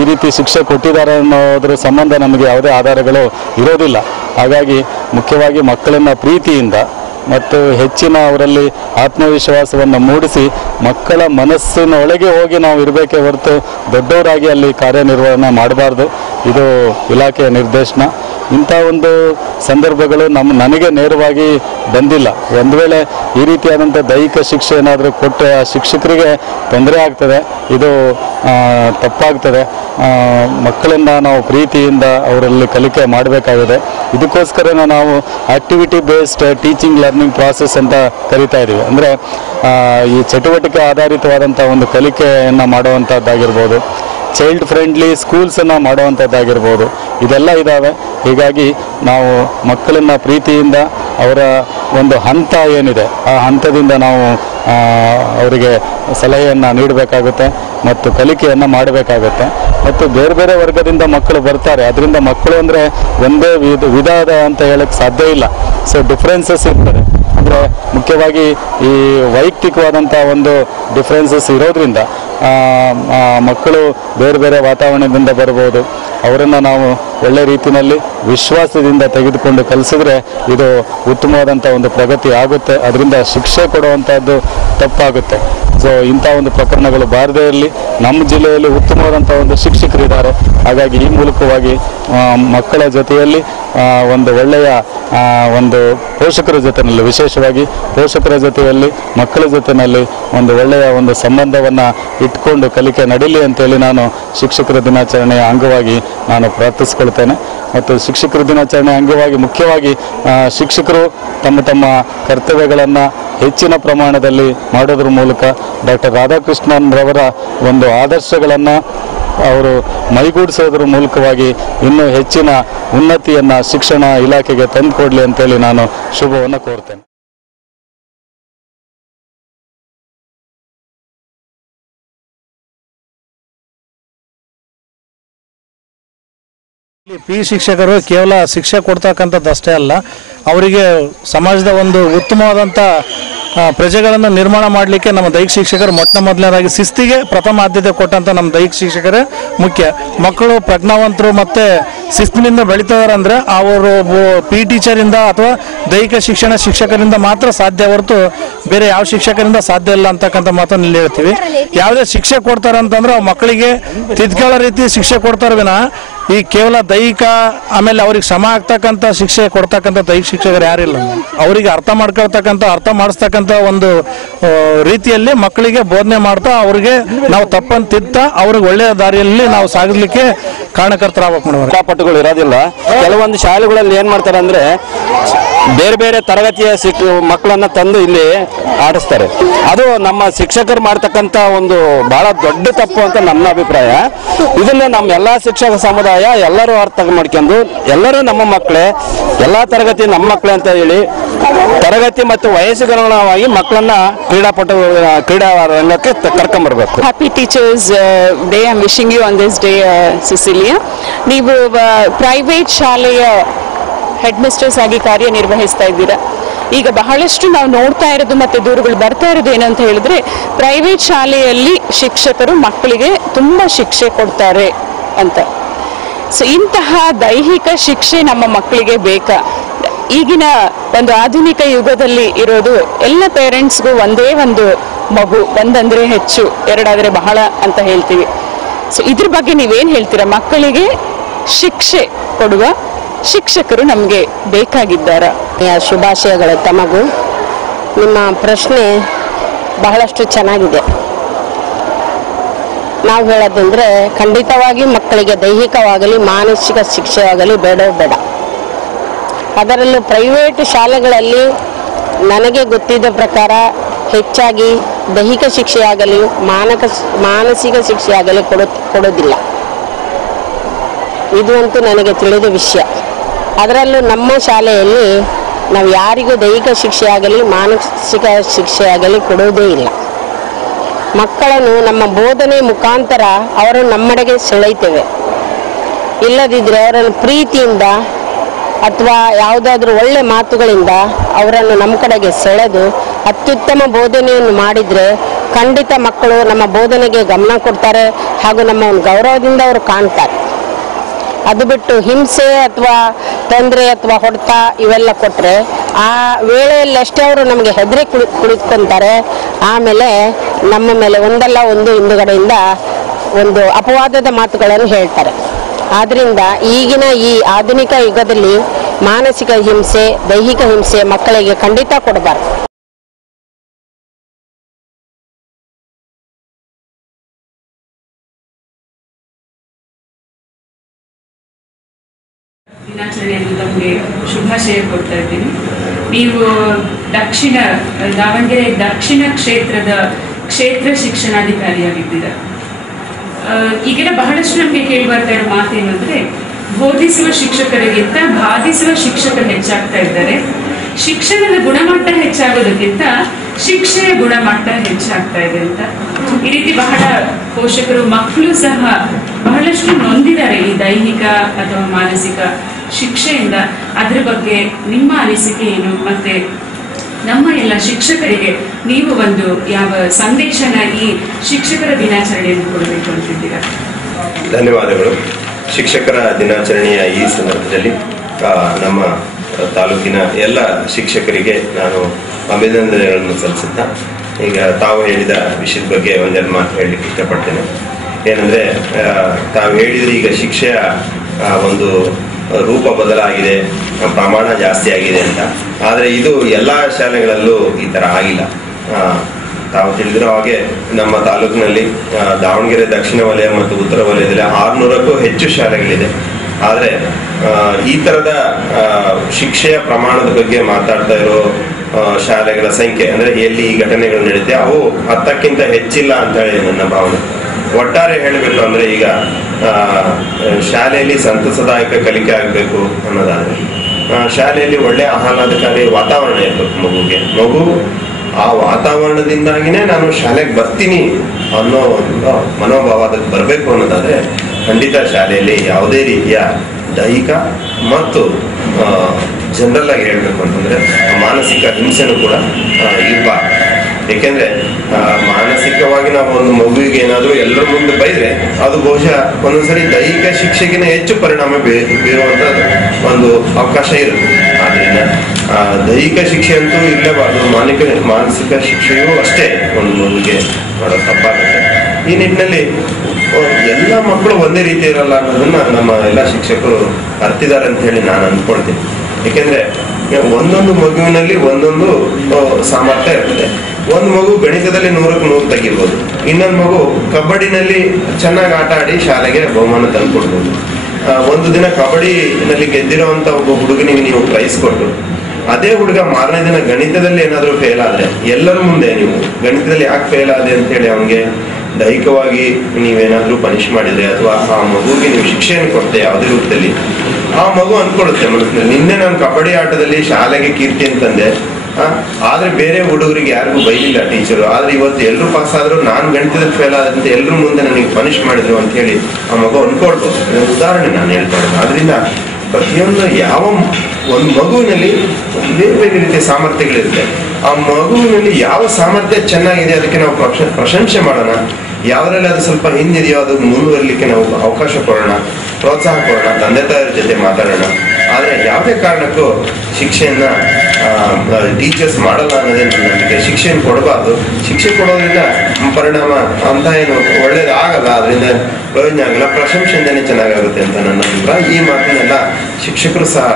ಈ ರೀತಿ ಶಿಕ್ಷೆ ಕೊಟ್ಟಿದ್ದಾರೆ ಅನ್ನೋದ್ರ ಸಂಬಂಧ ನಮಗೆ ಯಾವುದೇ ಆಧಾರಗಳು ಇರೋದಿಲ್ಲ. ಹಾಗಾಗಿ ಮುಖ್ಯವಾಗಿ ಮಕ್ಕಳನ್ನು ಪ್ರೀತಿಯಿಂದ ಮತ್ತು ಹೆಚ್ಚಿನ ಅವರಲ್ಲಿ ಆತ್ಮವಿಶ್ವಾಸವನ್ನು ಮೂಡಿಸಿ ಮಕ್ಕಳ ಮನಸ್ಸಿನ ಒಳಗೆ ಹೋಗಿ ನಾವು ಇರಬೇಕೇ ಹೊರತು ದೊಡ್ಡವರಾಗಿ ಅಲ್ಲಿ ಕಾರ್ಯನಿರ್ವಹಣೆ ಮಾಡಬಾರ್ದು. ಇದು ಇಲಾಖೆಯ ನಿರ್ದೇಶನ. ಇಂಥ ಒಂದು ಸಂದರ್ಭಗಳು ನನಗೆ ನೇರವಾಗಿ ಬಂದಿಲ್ಲ. ಒಂದು ವೇಳೆ ಈ ರೀತಿಯಾದಂಥ ದೈಹಿಕ ಶಿಕ್ಷೆ ಏನಾದರೂ ಕೊಟ್ಟರೆ ಆ ಶಿಕ್ಷಕರಿಗೆ ತೊಂದರೆ ಆಗ್ತದೆ, ಇದು ತಪ್ಪಾಗ್ತದೆ. ಮಕ್ಕಳನ್ನು ನಾವು ಪ್ರೀತಿಯಿಂದ ಅವರಲ್ಲಿ ಕಲಿಕೆ ಮಾಡಬೇಕಾಗಿದೆ. ಇದಕ್ಕೋಸ್ಕರ ನಾವು activity based teaching learning process ಅಂತ ಕರಿತಾ ಇದ್ದೀವಿ. ಅಂದರೆ ಈ ಚಟುವಟಿಕೆ ಆಧಾರಿತವಾದಂಥ ಒಂದು ಕಲಿಕೆಯನ್ನು ಮಾಡುವಂಥದ್ದಾಗಿರ್ಬೋದು, ಚೈಲ್ಡ್ ಫ್ರೆಂಡ್ಲಿ ಸ್ಕೂಲ್ಸನ್ನು ಮಾಡುವಂಥದ್ದಾಗಿರ್ಬೋದು, ಇದೆಲ್ಲ ಇದ್ದಾವೆ. ಹೀಗಾಗಿ ನಾವು ಮಕ್ಕಳನ್ನು ಪ್ರೀತಿಯಿಂದ ಅವರ ಒಂದು ಹಂತ ಏನಿದೆ ಆ ಹಂತದಿಂದ ನಾವು ಅವರಿಗೆ ಸಲಹೆಯನ್ನು ನೀಡಬೇಕಾಗುತ್ತೆ ಮತ್ತು ಕಲಿಕೆಯನ್ನು ಮಾಡಬೇಕಾಗುತ್ತೆ. ಮತ್ತು ಬೇರೆ ಬೇರೆ ವರ್ಗದಿಂದ ಮಕ್ಕಳು ಬರ್ತಾರೆ. ಅದರಿಂದ ಮಕ್ಕಳು ಅಂದರೆ ಒಂದೇ ವಿಧದ ಅಂತ ಹೇಳಕ್ಕೆ ಸಾಧ್ಯ ಇಲ್ಲ. ಸೊ ಡಿಫ್ರೆನ್ಸಸ್ ಇರ್ತದೆ. ಅಂದರೆ ಮುಖ್ಯವಾಗಿ ಈ ವೈಯಕ್ತಿಕವಾದಂಥ ಒಂದು ಡಿಫ್ರೆನ್ಸಸ್ ಇರೋದ್ರಿಂದ ಮಕ್ಕಳು ಬೇರೆ ಬೇರೆ ವಾತಾವರಣದಿಂದ ಬರ್ಬೋದು. ಅವರನ್ನು ನಾವು ಒಳ್ಳೆ ರೀತಿಯಲ್ಲಿ ವಿಶ್ವಾಸದಿಂದ ತೆಗೆದುಕೊಂಡು ಕಲಿಸಿದ್ರೆ ಇದು ಉತ್ತಮವಾದಂಥ ಒಂದು ಪ್ರಗತಿ ಆಗುತ್ತೆ. ಅದರಿಂದ ಶಿಕ್ಷೆ ಕೊಡುವಂಥದ್ದು ತಪ್ಪಾಗುತ್ತೆ. ಸೊ ಇಂಥ ಒಂದು ಪ್ರಕರಣಗಳು ಬಾರದೇ ಇರಲಿ. ನಮ್ಮ ಜಿಲ್ಲೆಯಲ್ಲಿ ಉತ್ತಮವಾದಂಥ ಒಂದು ಶಿಕ್ಷಕರಿದ್ದಾರೆ. ಹಾಗಾಗಿ ಈ ಮೂಲಕವಾಗಿ ಮಕ್ಕಳ ಜೊತೆಯಲ್ಲಿ ಒಂದು ಒಳ್ಳೆಯ ಒಂದು ಪೋಷಕರ ಜೊತೆಯಲ್ಲಿ, ವಿಶೇಷವಾಗಿ ಪೋಷಕರ ಜೊತೆಯಲ್ಲಿ ಮಕ್ಕಳ ಜೊತೆಯಲ್ಲಿ ಒಂದು ಒಳ್ಳೆಯ ಒಂದು ಸಂಬಂಧವನ್ನು ಇಟ್ಕೊಂಡು ಕಲಿಕೆ ನಡೀಲಿ ಅಂತೇಳಿ ನಾನು ಶಿಕ್ಷಕರ ದಿನಾಚರಣೆಯ ಅಂಗವಾಗಿ ನಾನು ಪ್ರಾರ್ಥಿಸ್ಕೊಳ್ತೇನೆ. ಮತ್ತು ಶಿಕ್ಷಕರ ದಿನಾಚರಣೆ ಅಂಗವಾಗಿ ಮುಖ್ಯವಾಗಿ ಶಿಕ್ಷಕರು ತಮ್ಮ ತಮ್ಮ ಕರ್ತವ್ಯಗಳನ್ನು ಹೆಚ್ಚಿನ ಪ್ರಮಾಣದಲ್ಲಿ ಮಾಡೋದ್ರ ಮೂಲಕ ಡಾಕ್ಟರ್ ರಾಧಾಕೃಷ್ಣನ್ರವರ ಒಂದು ಆದರ್ಶಗಳನ್ನು ಅವರು ಮೈಗೂಡಿಸೋದ್ರ ಮೂಲಕವಾಗಿ ಇನ್ನೂ ಹೆಚ್ಚಿನ ಉನ್ನತಿಯನ್ನು ಶಿಕ್ಷಣ ಇಲಾಖೆಗೆ ತಂದುಕೊಡ್ಲಿ ಅಂತೇಳಿ ನಾನು ಶುಭವನ್ನು ಕೋರ್ತೇನೆ. ಪಿ ಶಿಕ್ಷಕರು ಕೇವಲ ಶಿಕ್ಷೆ ಕೊಡ್ತಕ್ಕಂಥದ್ದಷ್ಟೇ ಅಲ್ಲ, ಅವರಿಗೆ ಸಮಾಜದ ಒಂದು ಉತ್ತಮವಾದಂಥ ಪ್ರಜೆಗಳನ್ನು ನಿರ್ಮಾಣ ಮಾಡಲಿಕ್ಕೆ ನಮ್ಮ ದೈಹಿಕ ಶಿಕ್ಷಕರು ಮೊದಲನೇದಾಗಿ ಶಿಸ್ತಿಗೆ ಪ್ರಥಮ ಆದ್ಯತೆ ಕೊಟ್ಟಂಥ ನಮ್ಮ ದೈಹಿಕ ಶಿಕ್ಷಕರೇ ಮುಖ್ಯ. ಮಕ್ಕಳು ಪ್ರಜ್ಞಾವಂತರು ಮತ್ತು ಶಿಸ್ತಿನಿಂದ ಬೆಳೀತಾರೆ ಅಂದರೆ ಅವರು ಪಿ ಟೀಚರಿಂದ ಅಥವಾ ದೈಹಿಕ ಶಿಕ್ಷಕರಿಂದ ಮಾತ್ರ ಸಾಧ್ಯ ಹೊರತು ಬೇರೆ ಯಾವ ಶಿಕ್ಷಕರಿಂದ ಸಾಧ್ಯ ಇಲ್ಲ ಅಂತಕ್ಕಂಥ ಮಾತನ್ನು ಇಲ್ಲಿ ಹೇಳ್ತೀವಿ. ಯಾವುದೇ ಶಿಕ್ಷೆ ಕೊಡ್ತಾರೆ ಅಂತಂದ್ರೆ ಮಕ್ಕಳಿಗೆ ತಿದ್ಕೊಳ್ಳೋ ರೀತಿ ಶಿಕ್ಷೆ ಕೊಡ್ತಾರೆ ವಿನ ಈ ಕೇವಲ ದೈಹಿಕ ಆಮೇಲೆ ಅವ್ರಿಗೆ ಶ್ರಮ ಆಗ್ತಕ್ಕಂಥ ಶಿಕ್ಷೆ ಕೊಡ್ತಕ್ಕಂಥ ದೈಹಿಕ ಶಿಕ್ಷಕರು ಯಾರಿಲ್ಲ. ಅವರಿಗೆ ಅರ್ಥ ಮಾಡಿಸ್ತಕ್ಕಂಥ ಒಂದು ರೀತಿಯಲ್ಲಿ ಮಕ್ಕಳಿಗೆ ಬೋಧನೆ ಮಾಡ್ತಾ ಅವ್ರಿಗೆ ನಾವು ತಪ್ಪನ್ನು ತಿದ್ತಾ ಅವ್ರಿಗೆ ಒಳ್ಳೆಯ ದಾರಿಯಲ್ಲಿ ನಾವು ಸಾಗಲಿಕ್ಕೆ ಕಾರಣಕರ್ತರಾಗಬೇಕು. ಕ್ರೀಡಾಪಟುಗಳು ಇರೋದಿಲ್ಲ. ಕೆಲವೊಂದು ಶಾಲೆಗಳಲ್ಲಿ ಏನ್ ಮಾಡ್ತಾರೆ ಅಂದ್ರೆ ಬೇರೆ ಬೇರೆ ತರಗತಿಯ ಮಕ್ಕಳನ್ನ ತಂದು ಇಲ್ಲಿ ಆಡಿಸ್ತಾರೆ. ಅದು ನಮ್ಮ ಶಿಕ್ಷಕರು ಮಾಡ್ತಕ್ಕಂಥ ಒಂದು ಬಹಳ ದೊಡ್ಡ ತಪ್ಪು ಅಂತ ನನ್ನ ಅಭಿಪ್ರಾಯ. ಇದನ್ನ ನಮ್ಮ ಎಲ್ಲಾ ಶಿಕ್ಷಕ ಸಮುದಾಯ ಎಲ್ಲರೂ ಅರ್ಥ ಮಾಡ್ಕೊಂಡು ಎಲ್ಲರೂ ನಮ್ಮ ಮಕ್ಕಳೇ, ಎಲ್ಲಾ ತರಗತಿ ನಮ್ಮ ಮಕ್ಕಳೇ ಅಂತ ಹೇಳಿ ತರಗತಿ ಮತ್ತು ವಯಸ್ಸಿಗನುಗುಣವಾಗಿ ಮಕ್ಕಳನ್ನ ಕ್ರೀಡಾ ರಂಗಕ್ಕೆ ಕರ್ಕೊಂಡ್ಬರ್ಬೇಕು. Happy teachers day. I am wishing you on this day Cecilia. ನೀವು ಪ್ರೈವೇಟ್ ಶಾಲೆಯ ಹೆಡ್ ಮಿಸ್ಟ್ರೆಸ್ ಆಗಿ ಕಾರ್ಯನಿರ್ವಹಿಸ್ತಾ ಇದ್ದೀರಾ. ಈಗ ಬಹಳಷ್ಟು ನಾವು ನೋಡ್ತಾ ಇರೋದು ಮತ್ತೆ ದೂರುಗಳು ಬರ್ತಾ ಇರೋದು ಏನು ಅಂತ ಹೇಳಿದ್ರೆ, ಪ್ರೈವೇಟ್ ಶಾಲೆಯಲ್ಲಿ ಶಿಕ್ಷಕರು ಮಕ್ಕಳಿಗೆ ತುಂಬಾ ಶಿಕ್ಷೆ ಕೊಡ್ತಾರೆ ಅಂತ. ಸೊ ಇಂತಹ ದೈಹಿಕ ಶಿಕ್ಷೆ ನಮ್ಮ ಮಕ್ಕಳಿಗೆ ಬೇಕಾ? ಈಗಿನ ಒಂದು ಆಧುನಿಕ ಯುಗದಲ್ಲಿ ಇರೋದು ಎಲ್ಲ ಪೇರೆಂಟ್ಸ್ಗೂ ಒಂದೇ ಒಂದು ಮಗು, ಒಂದಂದ್ರೆ ಹೆಚ್ಚು, ಎರಡಾದ್ರೆ ಬಹಳ ಅಂತ ಹೇಳ್ತೀವಿ. ಸೊ ಇದ್ರ ಬಗ್ಗೆ ನೀವೇನು ಹೇಳ್ತೀರಾ? ಮಕ್ಕಳಿಗೆ ಶಿಕ್ಷೆ ಕೊಡುವ ಶಿಕ್ಷಕರು ನಮಗೆ ಬೇಕಾಗಿದ್ದಾರಾ? ಶುಭಾಶಯಗಳು ತಮಗೂ. ನಿಮ್ಮ ಪ್ರಶ್ನೆ ಬಹಳಷ್ಟು ಚೆನ್ನಾಗಿದೆ. ನಾವು ಹೇಳೋದಂದ್ರೆ ಖಂಡಿತವಾಗಿ ಮಕ್ಕಳಿಗೆ ದೈಹಿಕವಾಗಲಿ ಮಾನಸಿಕ ಶಿಕ್ಷೆ ಆಗಲಿ ಬೇಡ. ಅದರಲ್ಲೂ ಪ್ರೈವೇಟ್ ಶಾಲೆಗಳಲ್ಲಿ ನನಗೆ ಗೊತ್ತಿದ್ದ ಪ್ರಕಾರ ಹೆಚ್ಚಾಗಿ ದೈಹಿಕ ಶಿಕ್ಷೆ ಆಗಲಿ ಮಾನಸಿಕ ಶಿಕ್ಷೆ ಆಗಲಿ ಕೊಡೋದಿಲ್ಲ. ಇದು ಅಂತೂ ನನಗೆ ತಿಳಿದ ವಿಷಯ. ಅದರಲ್ಲೂ ನಮ್ಮ ಶಾಲೆಯಲ್ಲಿ ನಾವು ಯಾರಿಗೂ ದೈಹಿಕ ಶಿಕ್ಷೆ ಆಗಲಿ ಮಾನಸಿಕ ಶಿಕ್ಷೆ ಆಗಲಿ ಕೊಡೋದೇ ಇಲ್ಲ. ಮಕ್ಕಳನ್ನು ನಮ್ಮ ಬೋಧನೆ ಮುಖಾಂತರ ಅವರನ್ನು ನಮ್ಮೆಡೆಗೆ ಸೆಳೆಯುತ್ತೇವೆ. ಇಲ್ಲದಿದ್ದರೆ ಅವರನ್ನು ಪ್ರೀತಿಯಿಂದ ಅಥವಾ ಯಾವುದಾದ್ರೂ ಒಳ್ಳೆ ಮಾತುಗಳಿಂದ ಅವರನ್ನು ನಮ್ಮ ಕಡೆಗೆ ಸೆಳೆದು ಅತ್ಯುತ್ತಮ ಬೋಧನೆಯನ್ನು ಮಾಡಿದರೆ ಖಂಡಿತ ಮಕ್ಕಳು ನಮ್ಮ ಬೋಧನೆಗೆ ಗಮನ ಕೊಡ್ತಾರೆ ಹಾಗೂ ನಮ್ಮ ಒಂದು ಗೌರವದಿಂದ ಅವರು ಕಾಣ್ತಾರೆ. ಅದು ಬಿಟ್ಟು ಹಿಂಸೆ ಅಥವಾ ತೊಂದರೆ ಅಥವಾ ಹೊಡೆತ ಇವೆಲ್ಲ ಕೊಟ್ಟರೆ ಆ ವೇಳೆಯಲ್ಲಿ ಅಷ್ಟೇ ಅವರು ನಮಗೆ ಹೆದರಿ ಕುಳಿತುಕೊಂತಾರೆ. ಆಮೇಲೆ ನಮ್ಮ ಮೇಲೆ ಒಂದಲ್ಲ ಒಂದು ಹಿಂದುಗಡೆಯಿಂದ ಒಂದು ಅಪವಾದದ ಮಾತುಗಳನ್ನು ಹೇಳ್ತಾರೆ. ಆದ್ದರಿಂದ ಈಗಿನ ಈ ಆಧುನಿಕ ಯುಗದಲ್ಲಿ ಮಾನಸಿಕ ಹಿಂಸೆ ದೈಹಿಕ ಹಿಂಸೆ ಮಕ್ಕಳಿಗೆ ಖಂಡಿತ ಕೊಡಬಾರ್ದು. ದಿನಾಚರಣೆಯನ್ನು ತಮಗೆ ಶುಭಾಶಯ ಕೊಡ್ತಾ ಇದ್ದೀನಿ. ನೀವು ದಾವಣಗೆರೆ ದಕ್ಷಿಣ ಕ್ಷೇತ್ರದ ಕ್ಷೇತ್ರ ಶಿಕ್ಷಣಾಧಿಕಾರಿಯಾಗಿದ್ದೀರಾ. ಈಗಿನ ಬಹಳಷ್ಟು ನಮಗೆ ಕೇಳಿ ಬರ್ತಾ ಇರೋ ಮಾತೇನು ಅಂದ್ರೆ, ಬೋಧಿಸುವ ಶಿಕ್ಷಕರಿಗಿಂತ ಬಾಧಿಸುವ ಶಿಕ್ಷಕರು ಹೆಚ್ಚಾಗ್ತಾ ಇದ್ದಾರೆ. ಶಿಕ್ಷಣದ ಗುಣಮಟ್ಟ ಹೆಚ್ಚಾಗೋದಕ್ಕಿಂತ ಶಿಕ್ಷೆಯ ಗುಣಮಟ್ಟ ಹೆಚ್ಚಾಗ್ತಾ ಇದೆ ಅಂತ. ಈ ರೀತಿ ಬಹಳ ಪೋಷಕರು ಮಕ್ಕಳು ಸಹ ಬಹಳಷ್ಟು ನೊಂದಿದ್ದಾರೆ ಈ ದೈಹಿಕ ಅಥವಾ ಮಾನಸಿಕ ಶಿಕ್ಷೆಯಿಂದ. ಅದ್ರ ಬಗ್ಗೆ ನಿಮ್ಮ ಅನಿಸಿಕೆ ಏನು? ಮತ್ತೆ ನಮ್ಮ ಎಲ್ಲ ಶಿಕ್ಷಕರಿಗೆ ನೀವು ಒಂದು ಯಾವ ಸಂದೇಶನ ಈ ಶಿಕ್ಷಕರ ದಿನಾಚರಣೆಯನ್ನು ಕೊಡಬೇಕು ಅಂತಿದ್ದೀರಾ? ಧನ್ಯವಾದಗಳು. ಶಿಕ್ಷಕರ ದಿನಾಚರಣೆಯ ಈ ಸಂದರ್ಭದಲ್ಲಿ ನಮ್ಮ ತಾಲೂಕಿನ ಎಲ್ಲ ಶಿಕ್ಷಕರಿಗೆ ನಾನು ಅಭಿನಂದನೆಗಳನ್ನು ಸಲ್ಲಿಸುತ್ತಾ ಈಗ ತಾವು ಹೇಳಿದ ವಿಷಯದ ಬಗ್ಗೆ ಒಂದೆರಡು ಮಾತು ಹೇಳಲಿಕ್ಕೆ ಇಷ್ಟಪಡ್ತೇನೆ. ಏನಂದರೆ ತಾವು ಹೇಳಿದರೆ ಈಗ ಶಿಕ್ಷೆಯ ಒಂದು ರೂಪ ಬದಲಾಗಿದೆ, ಪ್ರಮಾಣ ಜಾಸ್ತಿ ಆಗಿದೆ ಅಂತ. ಆದರೆ ಇದು ಎಲ್ಲ ಶಾಲೆಗಳಲ್ಲೂ ಈ ಥರ ಆಗಿಲ್ಲ. ತಾವು ತಿಳಿದಿರೋ ಹಾಗೆ ನಮ್ಮ ತಾಲೂಕಿನಲ್ಲಿ ದಾವಣಗೆರೆ ದಕ್ಷಿಣ ವಲಯ ಮತ್ತು ಉತ್ತರ ವಲಯದಲ್ಲಿ 600ಕ್ಕೂ ಹೆಚ್ಚು ಶಾಲೆಗಳಿದೆ. ಆದರೆ ಈ ಥರದ ಶಿಕ್ಷೆಯ ಪ್ರಮಾಣದ ಬಗ್ಗೆ ಮಾತಾಡ್ತಾ ಇರೋ ಶಾಲೆಗಳ ಸಂಖ್ಯೆ, ಅಂದರೆ ಎಲ್ಲಿ ಈ ಘಟನೆಗಳು ನಡೆಯುತ್ತೆ, ಅವು 10ಕ್ಕಿಂತ ಹೆಚ್ಚಿಲ್ಲ ಅಂತ ಹೇಳಿ ನನ್ನ ಭಾವನೆ. ಒಟ್ಟಾರೆ ಹೇಳಬೇಕು ಅಂದರೆ ಈಗ ಶಾಲೆಯಲ್ಲಿ ಸಂತಸದಾಯಕ ಕಲಿಕೆ ಆಗಬೇಕು ಅನ್ನೋದಾದರೆ ಶಾಲೆಯಲ್ಲಿ ಒಳ್ಳೆಯ ಆಹ್ಲಾದಕಾರಿ ವಾತಾವರಣ ಇರಬೇಕು ಮಗುಗೆ. ಮಗು ಆ ವಾತಾವರಣದಿಂದಾಗಿನೇ ನಾನು ಶಾಲೆಗೆ ಬರ್ತೀನಿ ಅನ್ನೋ ಒಂದು ಮನೋಭಾವ ಅದಕ್ಕೆ ಬರಬೇಕು ಅನ್ನೋದಾದರೆ ಖಂಡಿತ ಶಾಲೆಯಲ್ಲಿ ಯಾವುದೇ ರೀತಿಯ ದೈಹಿಕ ಮತ್ತು ಜನರಲ್ ಆಗಿ ಹೇಳಬೇಕು ಅಂತಂದರೆ ಮಾನಸಿಕ ಹಿಂಸೆನೂ ಕೂಡ ಇರಬಾರ್ದು. ಏಕೆಂದರೆ ಮಾನಸಿಕವಾಗಿ ನಾವು ಒಂದು ಮಗುವಿಗೆ ಏನಾದರೂ ಎಲ್ಲರ ಮುಂದೆ ಬೈದರೆ ಅದು ಬಹುಶಃ ಒಂದೊಂದ್ಸರಿ ದೈಹಿಕ ಶಿಕ್ಷೆಗಿನ ಹೆಚ್ಚು ಪರಿಣಾಮ ಬೀರುವಂಥದ್ದು ಒಂದು ಅವಕಾಶ ಇರುತ್ತೆ. ಆದ್ದರಿಂದ ದೈಹಿಕ ಶಿಕ್ಷೆ ಅಂತೂ ಇರಲೇಬಾರ್ದು, ಮಾನಸಿಕ ಶಿಕ್ಷೆಯೂ ಅಷ್ಟೇ ಒಂದು ಮಗುವಿಗೆ ಮಾಡೋ ತಪ್ಪಾಗುತ್ತೆ. ಈ ನಿಟ್ಟಿನಲ್ಲಿ ಎಲ್ಲ ಮಕ್ಕಳು ಒಂದೇ ರೀತಿ ಇರಲ್ಲ ಅನ್ನೋದನ್ನ ನಮ್ಮ ಎಲ್ಲ ಶಿಕ್ಷಕರು ಅರ್ತಿದ್ದಾರೆ ಅಂತ ಹೇಳಿ ನಾನು ಅಂದ್ಕೊಳ್ತೀನಿ. ಏಕೆಂದರೆ ಒಂದೊಂದು ಮಗುವಿನಲ್ಲಿ ಒಂದೊಂದು ಸಾಮರ್ಥ್ಯ ಇರ್ತದೆ. ಒಂದು ಮಗು ಗಣಿತದಲ್ಲಿ 100ಕ್ಕೆ 100 ತೆಗಿಬೋದು, ಇನ್ನೊಂದು ಮಗು ಕಬಡ್ಡಿನಲ್ಲಿ ಚೆನ್ನಾಗಿ ಆಟ ಆಡಿ ಶಾಲೆಗೆ ಬಹುಮಾನ ತಂದುಕೊಡ್ಬೋದು. ಒಂದು ದಿನ ಕಬಡ್ಡಿನಲ್ಲಿ ಗೆದ್ದಿರೋವಂಥ ಒಬ್ಬ ಹುಡುಗನಿಗೆ ನೀವು ಪ್ರೈಸ್ ಕೊಟ್ಟು ಅದೇ ಹುಡುಗ ಮಾರನೇ ದಿನ ಗಣಿತದಲ್ಲಿ ಏನಾದರೂ ಫೇಲ್ ಆದರೆ ಎಲ್ಲರ ಮುಂದೆ ನೀವು ಗಣಿತದಲ್ಲಿ ಯಾಕೆ ಫೇಲ್ ಆದೆ ಅಂತೇಳಿ ಅವನಿಗೆ ದೈಹಿಕವಾಗಿ ನೀವೇನಾದರೂ ಪನಿಷ್ ಮಾಡಿದರೆ ಅಥವಾ ಆ ಮಗುವಿಗೆ ನೀವು ಶಿಕ್ಷೆಯನ್ನು ಕೊಡ್ತೆ ಯಾವುದೇ ರೂಪದಲ್ಲಿ, ಆ ಮಗು ಅಂದ್ಕೊಡುತ್ತೆ ಮನಸ್ಸಿನಲ್ಲಿ, ನಿನ್ನೆ ನಾನು ಕಬಡ್ಡಿ ಆಟದಲ್ಲಿ ಶಾಲೆಗೆ ಕೀರ್ತಿ ಅಂತಂದೆ, ಆದರೆ ಬೇರೆ ಹುಡುಗರಿಗೆ ಯಾರಿಗೂ ಬೈಲಿಲ್ಲ ಟೀಚರು, ಆದರೆ ಇವತ್ತು ಎಲ್ಲರೂ ಪಾಸ್ ಆದರೂ ನಾನು ಗಣಿತದಲ್ಲಿ ಫೇಲ್ ಆದಂತೆ ಎಲ್ಲರೂ ಮುಂದೆ ನನಗೆ ಪನಿಷ್ ಮಾಡಿದ್ರು ಅಂತ ಹೇಳಿ ಆ ಮಗು ಅಂದ್ಕೊಳ್ಬೋದು. ಉದಾಹರಣೆ ನಾನು ಹೇಳ್ತಾರೆ. ಆದ್ರಿಂದ ಪ್ರತಿಯೊಂದು ಒಂದು ಮಗುವಿನಲ್ಲಿ ಬೇರೆ ಬೇರೆ ರೀತಿಯ ಸಾಮರ್ಥ್ಯಗಳಿರುತ್ತೆ. ಆ ಮಗುವಿನಲ್ಲಿ ಯಾವ ಸಾಮರ್ಥ್ಯ ಚೆನ್ನಾಗಿದೆ ಅದಕ್ಕೆ ನಾವು ಪ್ರಶಂಸೆ ಮಾಡೋಣ, ಯಾವುದ್ರಲ್ಲಿ ಅದು ಸ್ವಲ್ಪ ಹಿಂದಿದೆಯೋ ಅದು ಮುಂದುವರಲಿಕ್ಕೆ ನಾವು ಅವಕಾಶ ಕೊಡೋಣ, ಪ್ರೋತ್ಸಾಹ ಕೊಡೋಣ, ತಂದೆ ತಾಯಿಯರ ಜೊತೆ ಮಾತಾಡೋಣ. ಆದರೆ ಯಾವುದೇ ಕಾರಣಕ್ಕೂ ಶಿಕ್ಷೆಯನ್ನ ಟೀಚರ್ಸ್ ಮಾಡಲ್ಲ ಅನ್ನೋದೇ ನನ್ನ ನಂಬಿಕೆ. ಶಿಕ್ಷೆಯನ್ನು ಕೊಡಬಾರ್ದು. ಶಿಕ್ಷೆ ಕೊಡೋದ್ರಿಂದ ಪರಿಣಾಮ ಅಂತ ಏನು ಒಳ್ಳೇದಾಗಲ್ಲ, ಅದರಿಂದ ಪ್ರಯೋಜನ ಆಗಲ್ಲ, ಪ್ರಶಂಸೆಯಿಂದನೇ ಚೆನ್ನಾಗಾಗುತ್ತೆ ಅಂತ ನನ್ನ ಅಭಿಪ್ರಾಯ. ಈ ಮಾತಿನೆಲ್ಲ ಶಿಕ್ಷಕರು ಸಹ,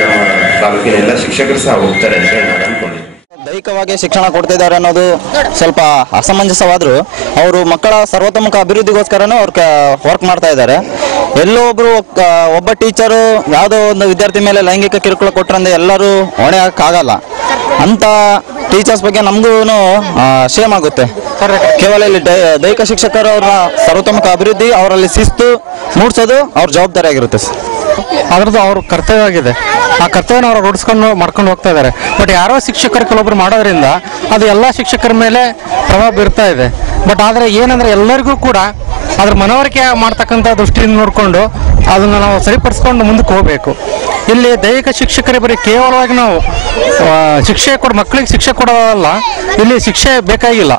ನಮ್ಮ ತಾಲೂಕಿನ ಎಲ್ಲ ಶಿಕ್ಷಕರು ಸಹ ಹೋಗ್ತಾರೆ ಅಂತ ನಾನು ಅನ್ಕೊಂಡಿದ್ದೀನಿ. ದೈಹಿಕವಾಗಿ ಶಿಕ್ಷಣ ಕೊಡ್ತಿದ್ದಾರೆ ಅನ್ನೋದು ಸ್ವಲ್ಪ ಅಸಮಂಜಸವಾದರೂ ಅವರು ಮಕ್ಕಳ ಸರ್ವತೋಮುಖ ಅಭಿವೃದ್ಧಿಗೋಸ್ಕರನೂ ಅವ್ರು ವರ್ಕ್ ಮಾಡ್ತಾ ಇದ್ದಾರೆ. ಎಲ್ಲೋ ಒಬ್ಬ ಟೀಚರು ಯಾವುದೋ ಒಂದು ವಿದ್ಯಾರ್ಥಿ ಮೇಲೆ ಲೈಂಗಿಕ ಕಿರುಕುಳ ಕೊಟ್ಟರಂದ್ರೆ ಎಲ್ಲರೂ ಹೊಣೆ ಹಾಕಕ್ಕಾಗಲ್ಲ. ಅಂಥ ಟೀಚರ್ಸ್ ಬಗ್ಗೆ ನಮಗೂ ಶೇಮ್ ಆಗುತ್ತೆ. ಕೇವಲ ಇಲ್ಲಿ ದೈಹಿಕ ಶಿಕ್ಷಕರು ಅವರ ಸರ್ವತೋಮುಖ ಅಭಿವೃದ್ಧಿ, ಅವರಲ್ಲಿ ಶಿಸ್ತು ಮೂಡಿಸೋದು ಅವ್ರ ಜವಾಬ್ದಾರಿ ಆಗಿರುತ್ತೆ. ಅದರದ್ದು ಅವ್ರ ಕರ್ತವ್ಯ ಆಗಿದೆ. ಆ ಕರ್ತವ್ಯನ ಅವರು ರೂಢಿಸ್ಕೊಂಡು ಮಾಡ್ಕೊಂಡು ಹೋಗ್ತಾ ಇದ್ದಾರೆ. ಬಟ್ ಯಾರೋ ಶಿಕ್ಷಕರು ಕೆಲವೊಬ್ರು ಮಾಡೋದ್ರಿಂದ ಅದು ಎಲ್ಲ ಶಿಕ್ಷಕರ ಮೇಲೆ ಪ್ರಭಾವ ಬೀರ್ತಾ ಇದೆ. ಬಟ್ ಆದರೆ ಏನಂದರೆ ಎಲ್ಲರಿಗೂ ಕೂಡ ಅದ್ರ ಮನವರಿಕೆ ಮಾಡ್ತಕ್ಕಂಥ ದೃಷ್ಟಿಯಿಂದ ನೋಡಿಕೊಂಡು ಅದನ್ನು ನಾವು ಸರಿಪಡಿಸ್ಕೊಂಡು ಮುಂದಕ್ಕೆ ಹೋಗಬೇಕು. ಇಲ್ಲಿ ದೈಹಿಕ ಶಿಕ್ಷಕರೇ ಬರೀ ಕೇವಲವಾಗಿ ನಾವು ಶಿಕ್ಷೆ ಮಕ್ಕಳಿಗೆ ಶಿಕ್ಷೆ ಕೊಡೋದಲ್ಲ, ಇಲ್ಲಿ ಶಿಕ್ಷೆ ಬೇಕಾಗಿಲ್ಲ,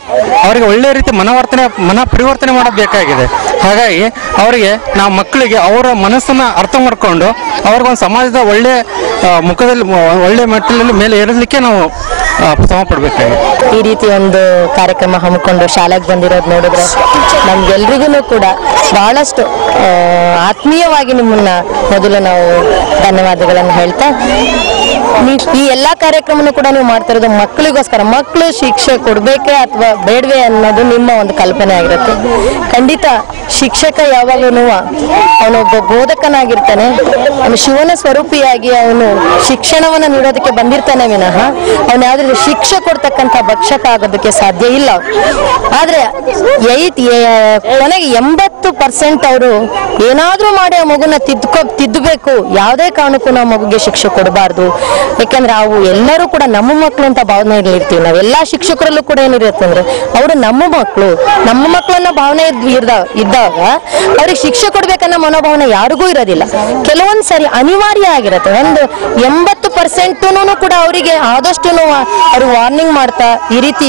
ಅವರಿಗೆ ಒಳ್ಳೆಯ ರೀತಿ ಮನ ಪರಿವರ್ತನೆ ಮಾಡೋದು ಬೇಕಾಗಿದೆ. ಹಾಗಾಗಿ ಅವರಿಗೆ ನಾವು ಮಕ್ಕಳಿಗೆ ಅವರ ಮನಸ್ಸನ್ನು ಅರ್ಥ ಮಾಡಿಕೊಂಡು ಅವ್ರಿಗೊಂದು ಸಮಾಜದ ಒಳ್ಳೆಯ ಮುಖದಲ್ಲಿ ಒಳ್ಳೆಯ ಮೆಟ್ಟಲಲ್ಲಿ ಮೇಲೆ ಏರಲಿಕ್ಕೆ ನಾವು ಶ್ರಮ ಪಡಬೇಕಾಗಿದೆ. ಈ ರೀತಿ ಒಂದು ಕಾರ್ಯಕ್ರಮ ಹಮ್ಮಿಕೊಂಡು ಶಾಲೆಗೆ ಬಂದಿರೋದು ನೋಡಿದ್ರೆ ನಮ್ಗೆಲ್ರಿಗೂ ಕೂಡ ಬಹಳಷ್ಟು ಆತ್ಮೀಯವಾಗಿ ನಿಮ್ಮನ್ನ ಮೊದಲು ನಾವು ಧನ್ಯವಾದಗಳನ್ನು ಹೇಳ್ತಾ, ಈ ಎಲ್ಲ ಕಾರ್ಯಕ್ರಮನೂ ಕೂಡ ನೀವು ಮಾಡ್ತಾ ಇರೋದು ಮಕ್ಕಳಿಗೋಸ್ಕರ. ಮಕ್ಕಳು ಶಿಕ್ಷೆ ಕೊಡಬೇಕೇ ಅಥವಾ ಬೇಡವೇ ಅನ್ನೋದು ನಿಮ್ಮ ಒಂದು ಕಲ್ಪನೆ ಆಗಿರುತ್ತೆ. ಖಂಡಿತ ಶಿಕ್ಷಕ ಯಾವಾಗಲೂ ಅವನೊಬ್ಬ ಬೋಧಕನಾಗಿರ್ತಾನೆ, ಅವನು ಶಿವನ ಸ್ವರೂಪಿಯಾಗಿ ಅವನು ಶಿಕ್ಷಣವನ್ನು ನೀಡೋದಕ್ಕೆ ಬಂದಿರ್ತಾನೆ ವಿನಃ ಅವನು ಯಾವ್ದು ಶಿಕ್ಷೆ ಕೊಡ್ತಕ್ಕಂಥ ಭಕ್ಷಕ ಆಗೋದಕ್ಕೆ ಸಾಧ್ಯ ಇಲ್ಲ. ಆದ್ರೆ ಕೊನೆಗೆ 80% ಅವರು ಏನಾದ್ರೂ ಮಾಡಿ ಆ ಮಗುನ ತಿದ್ದಬೇಕು, ಯಾವುದೇ ಕಾರಣಕ್ಕೂ ನಾವು ಮಗುಗೆ ಶಿಕ್ಷೆ ಕೊಡಬಾರ್ದು ಯಾಕೆಂದ್ರೆ ಅವು ಎಲ್ಲರೂ ಕೂಡ ನಮ್ಮ ಮಕ್ಕಳು ಅಂತ ಭಾವನೆಯಲ್ಲಿ ಇರ್ತೀವಿ. ನಾವೆಲ್ಲಾ ಶಿಕ್ಷಕರಲ್ಲೂ ಕೂಡ ಏನಿರುತ್ತೆ ಅಂದ್ರೆ ಅವರು ನಮ್ಮ ಮಕ್ಕಳನ್ನ ಭಾವನೆ ಇದ್ದಾಗ ಅವ್ರಿಗೆ ಶಿಕ್ಷೆ ಕೊಡ್ಬೇಕನ್ನೋ ಮನೋಭಾವನೆ ಯಾರಿಗೂ ಇರೋದಿಲ್ಲ. ಕೆಲವೊಂದ್ ಸರಿ ಅನಿವಾರ್ಯ ಆಗಿರುತ್ತೆ. ಒಂದು 80% ಕೂಡ ಅವರಿಗೆ ಆದಷ್ಟು ಅವ್ರು ವಾರ್ನಿಂಗ್ ಮಾಡ್ತಾ ಈ ರೀತಿ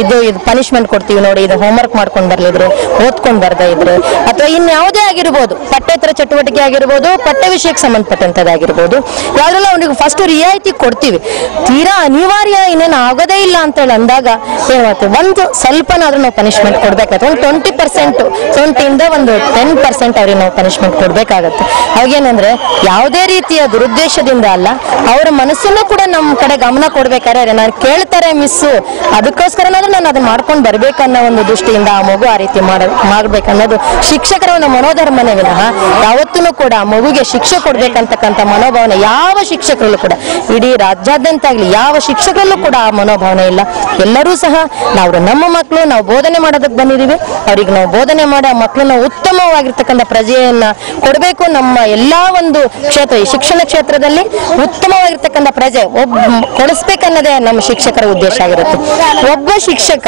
ಇದು ಪನಿಷ್ಮೆಂಟ್ ಕೊಡ್ತೀವಿ ನೋಡಿ, ಇದು ಹೋಮ್ವರ್ಕ್ ಮಾಡ್ಕೊಂಡ್ ಬರ್ಲಿದ್ರೆ, ಓದ್ಕೊಂಡ್ ಬರ್ತಾ ಇದ್ರೆ, ಅಥವಾ ಇನ್ಯಾವುದೇ ಆಗಿರ್ಬೋದು, ಪಠ್ಯೇತರ ಚಟುವಟಿಕೆ ಆಗಿರ್ಬೋದು, ಪಠ್ಯ ವಿಷಯಕ್ಕೆ ಸಂಬಂಧಪಟ್ಟಂತದ್ದಾಗಿರ್ಬೋದು, ಯಾವ್ದೆಲ್ಲ ಅವ್ರಿಗೆ ಫಸ್ಟ್ ರಿಯಾಯಿತಿ ಕೊಡ್ತೀವಿ. ತೀರಾ ಅನಿವಾರ್ಯ ಇನ್ನೇನು ಆಗೋದೇ ಇಲ್ಲ ಅಂತ ಹೇಳಿ ಅಂದಾಗ ಏನಾಗ್ತದೆ, ಒಂದು ಸ್ವಲ್ಪನಾದ್ರೂ ನಾವು ಪನಿಷ್ಮೆಂಟ್ ಕೊಡ್ಬೇಕಾಗುತ್ತೆ. ಒಂದು 20%, 20ಇಂದ ಒಂದು 10% ಅವ್ರಿಗೆ ನಾವು ಪನಿಷ್ಮೆಂಟ್ ಕೊಡ್ಬೇಕಾಗತ್ತೆ. ಅವಾಗೇನಂದ್ರೆ ಯಾವುದೇ ರೀತಿಯ ದುರುದ್ದೇಶದಿಂದ ಅಲ್ಲ, ಅವರ ಮನಸ್ಸನ್ನು ಕೂಡ ನಮ್ಮ ಕಡೆ ಗಮನ ಕೊಡ್ಬೇಕಾದ್ರೆ ನಾನು ಕೇಳ್ತಾರೆ ಮಿಸ್ಸು, ಅದಕ್ಕೋಸ್ಕರನಾದ್ರೂ ನಾನು ಅದನ್ನ ಮಾಡ್ಕೊಂಡು ಬರ್ಬೇಕನ್ನೋ ಒಂದು ದೃಷ್ಟಿಯಿಂದ ಆ ಮಗು ಆ ರೀತಿ ಮಾಡ್ಬೇಕನ್ನೋದು ಶಿಕ್ಷಕರ ಒಂದು ಮನೋಧರ್ಮನೇ ವಿನಃ ಯಾವತ್ತೂ ಕೂಡ ಆ ಮಗುಗೆ ಶಿಕ್ಷೆ ಕೊಡ್ಬೇಕಂತಕ್ಕಂಥ ಮನೋಭಾವನೆ ಯಾವ ಶಿಕ್ಷಕರಲ್ಲೂ ಕೂಡ, ಇಡೀ ರಾಜ್ಯಾದ್ಯಂತ ಆಗ್ಲಿ ಯಾವ ಶಿಕ್ಷಕರಲ್ಲೂ ಕೂಡ ಆ ಮನೋಭಾವನೆ ಇಲ್ಲ. ಎಲ್ಲರೂ ಸಹ ನಮ್ಮ ಮಕ್ಕಳು, ನಾವು ಬೋಧನೆ ಮಾಡೋದಕ್ಕೆ ಬಂದಿದ್ದೀವಿ, ಅವ್ರಿಗೆ ನಾವು ಬೋಧನೆ ಮಾಡಿ ಆ ಮಕ್ಕಳನ್ನ ಉತ್ತಮವಾಗಿರ್ತಕ್ಕಂಥ ಪ್ರಜೆಯನ್ನ ಕೊಡಬೇಕು. ನಮ್ಮ ಎಲ್ಲಾ ಒಂದು ಕ್ಷೇತ್ರ, ಈ ಶಿಕ್ಷಣ ಕ್ಷೇತ್ರದಲ್ಲಿ ಉತ್ತಮವಾಗಿರ್ತಕ್ಕಂಥ ಪ್ರಜೆ ಕೊಡಿಸ್ಬೇಕನ್ನೋದೇ ನಮ್ಮ ಶಿಕ್ಷಕರ ಉದ್ದೇಶ ಆಗಿರುತ್ತೆ. ಒಬ್ಬ ಶಿಕ್ಷಕ,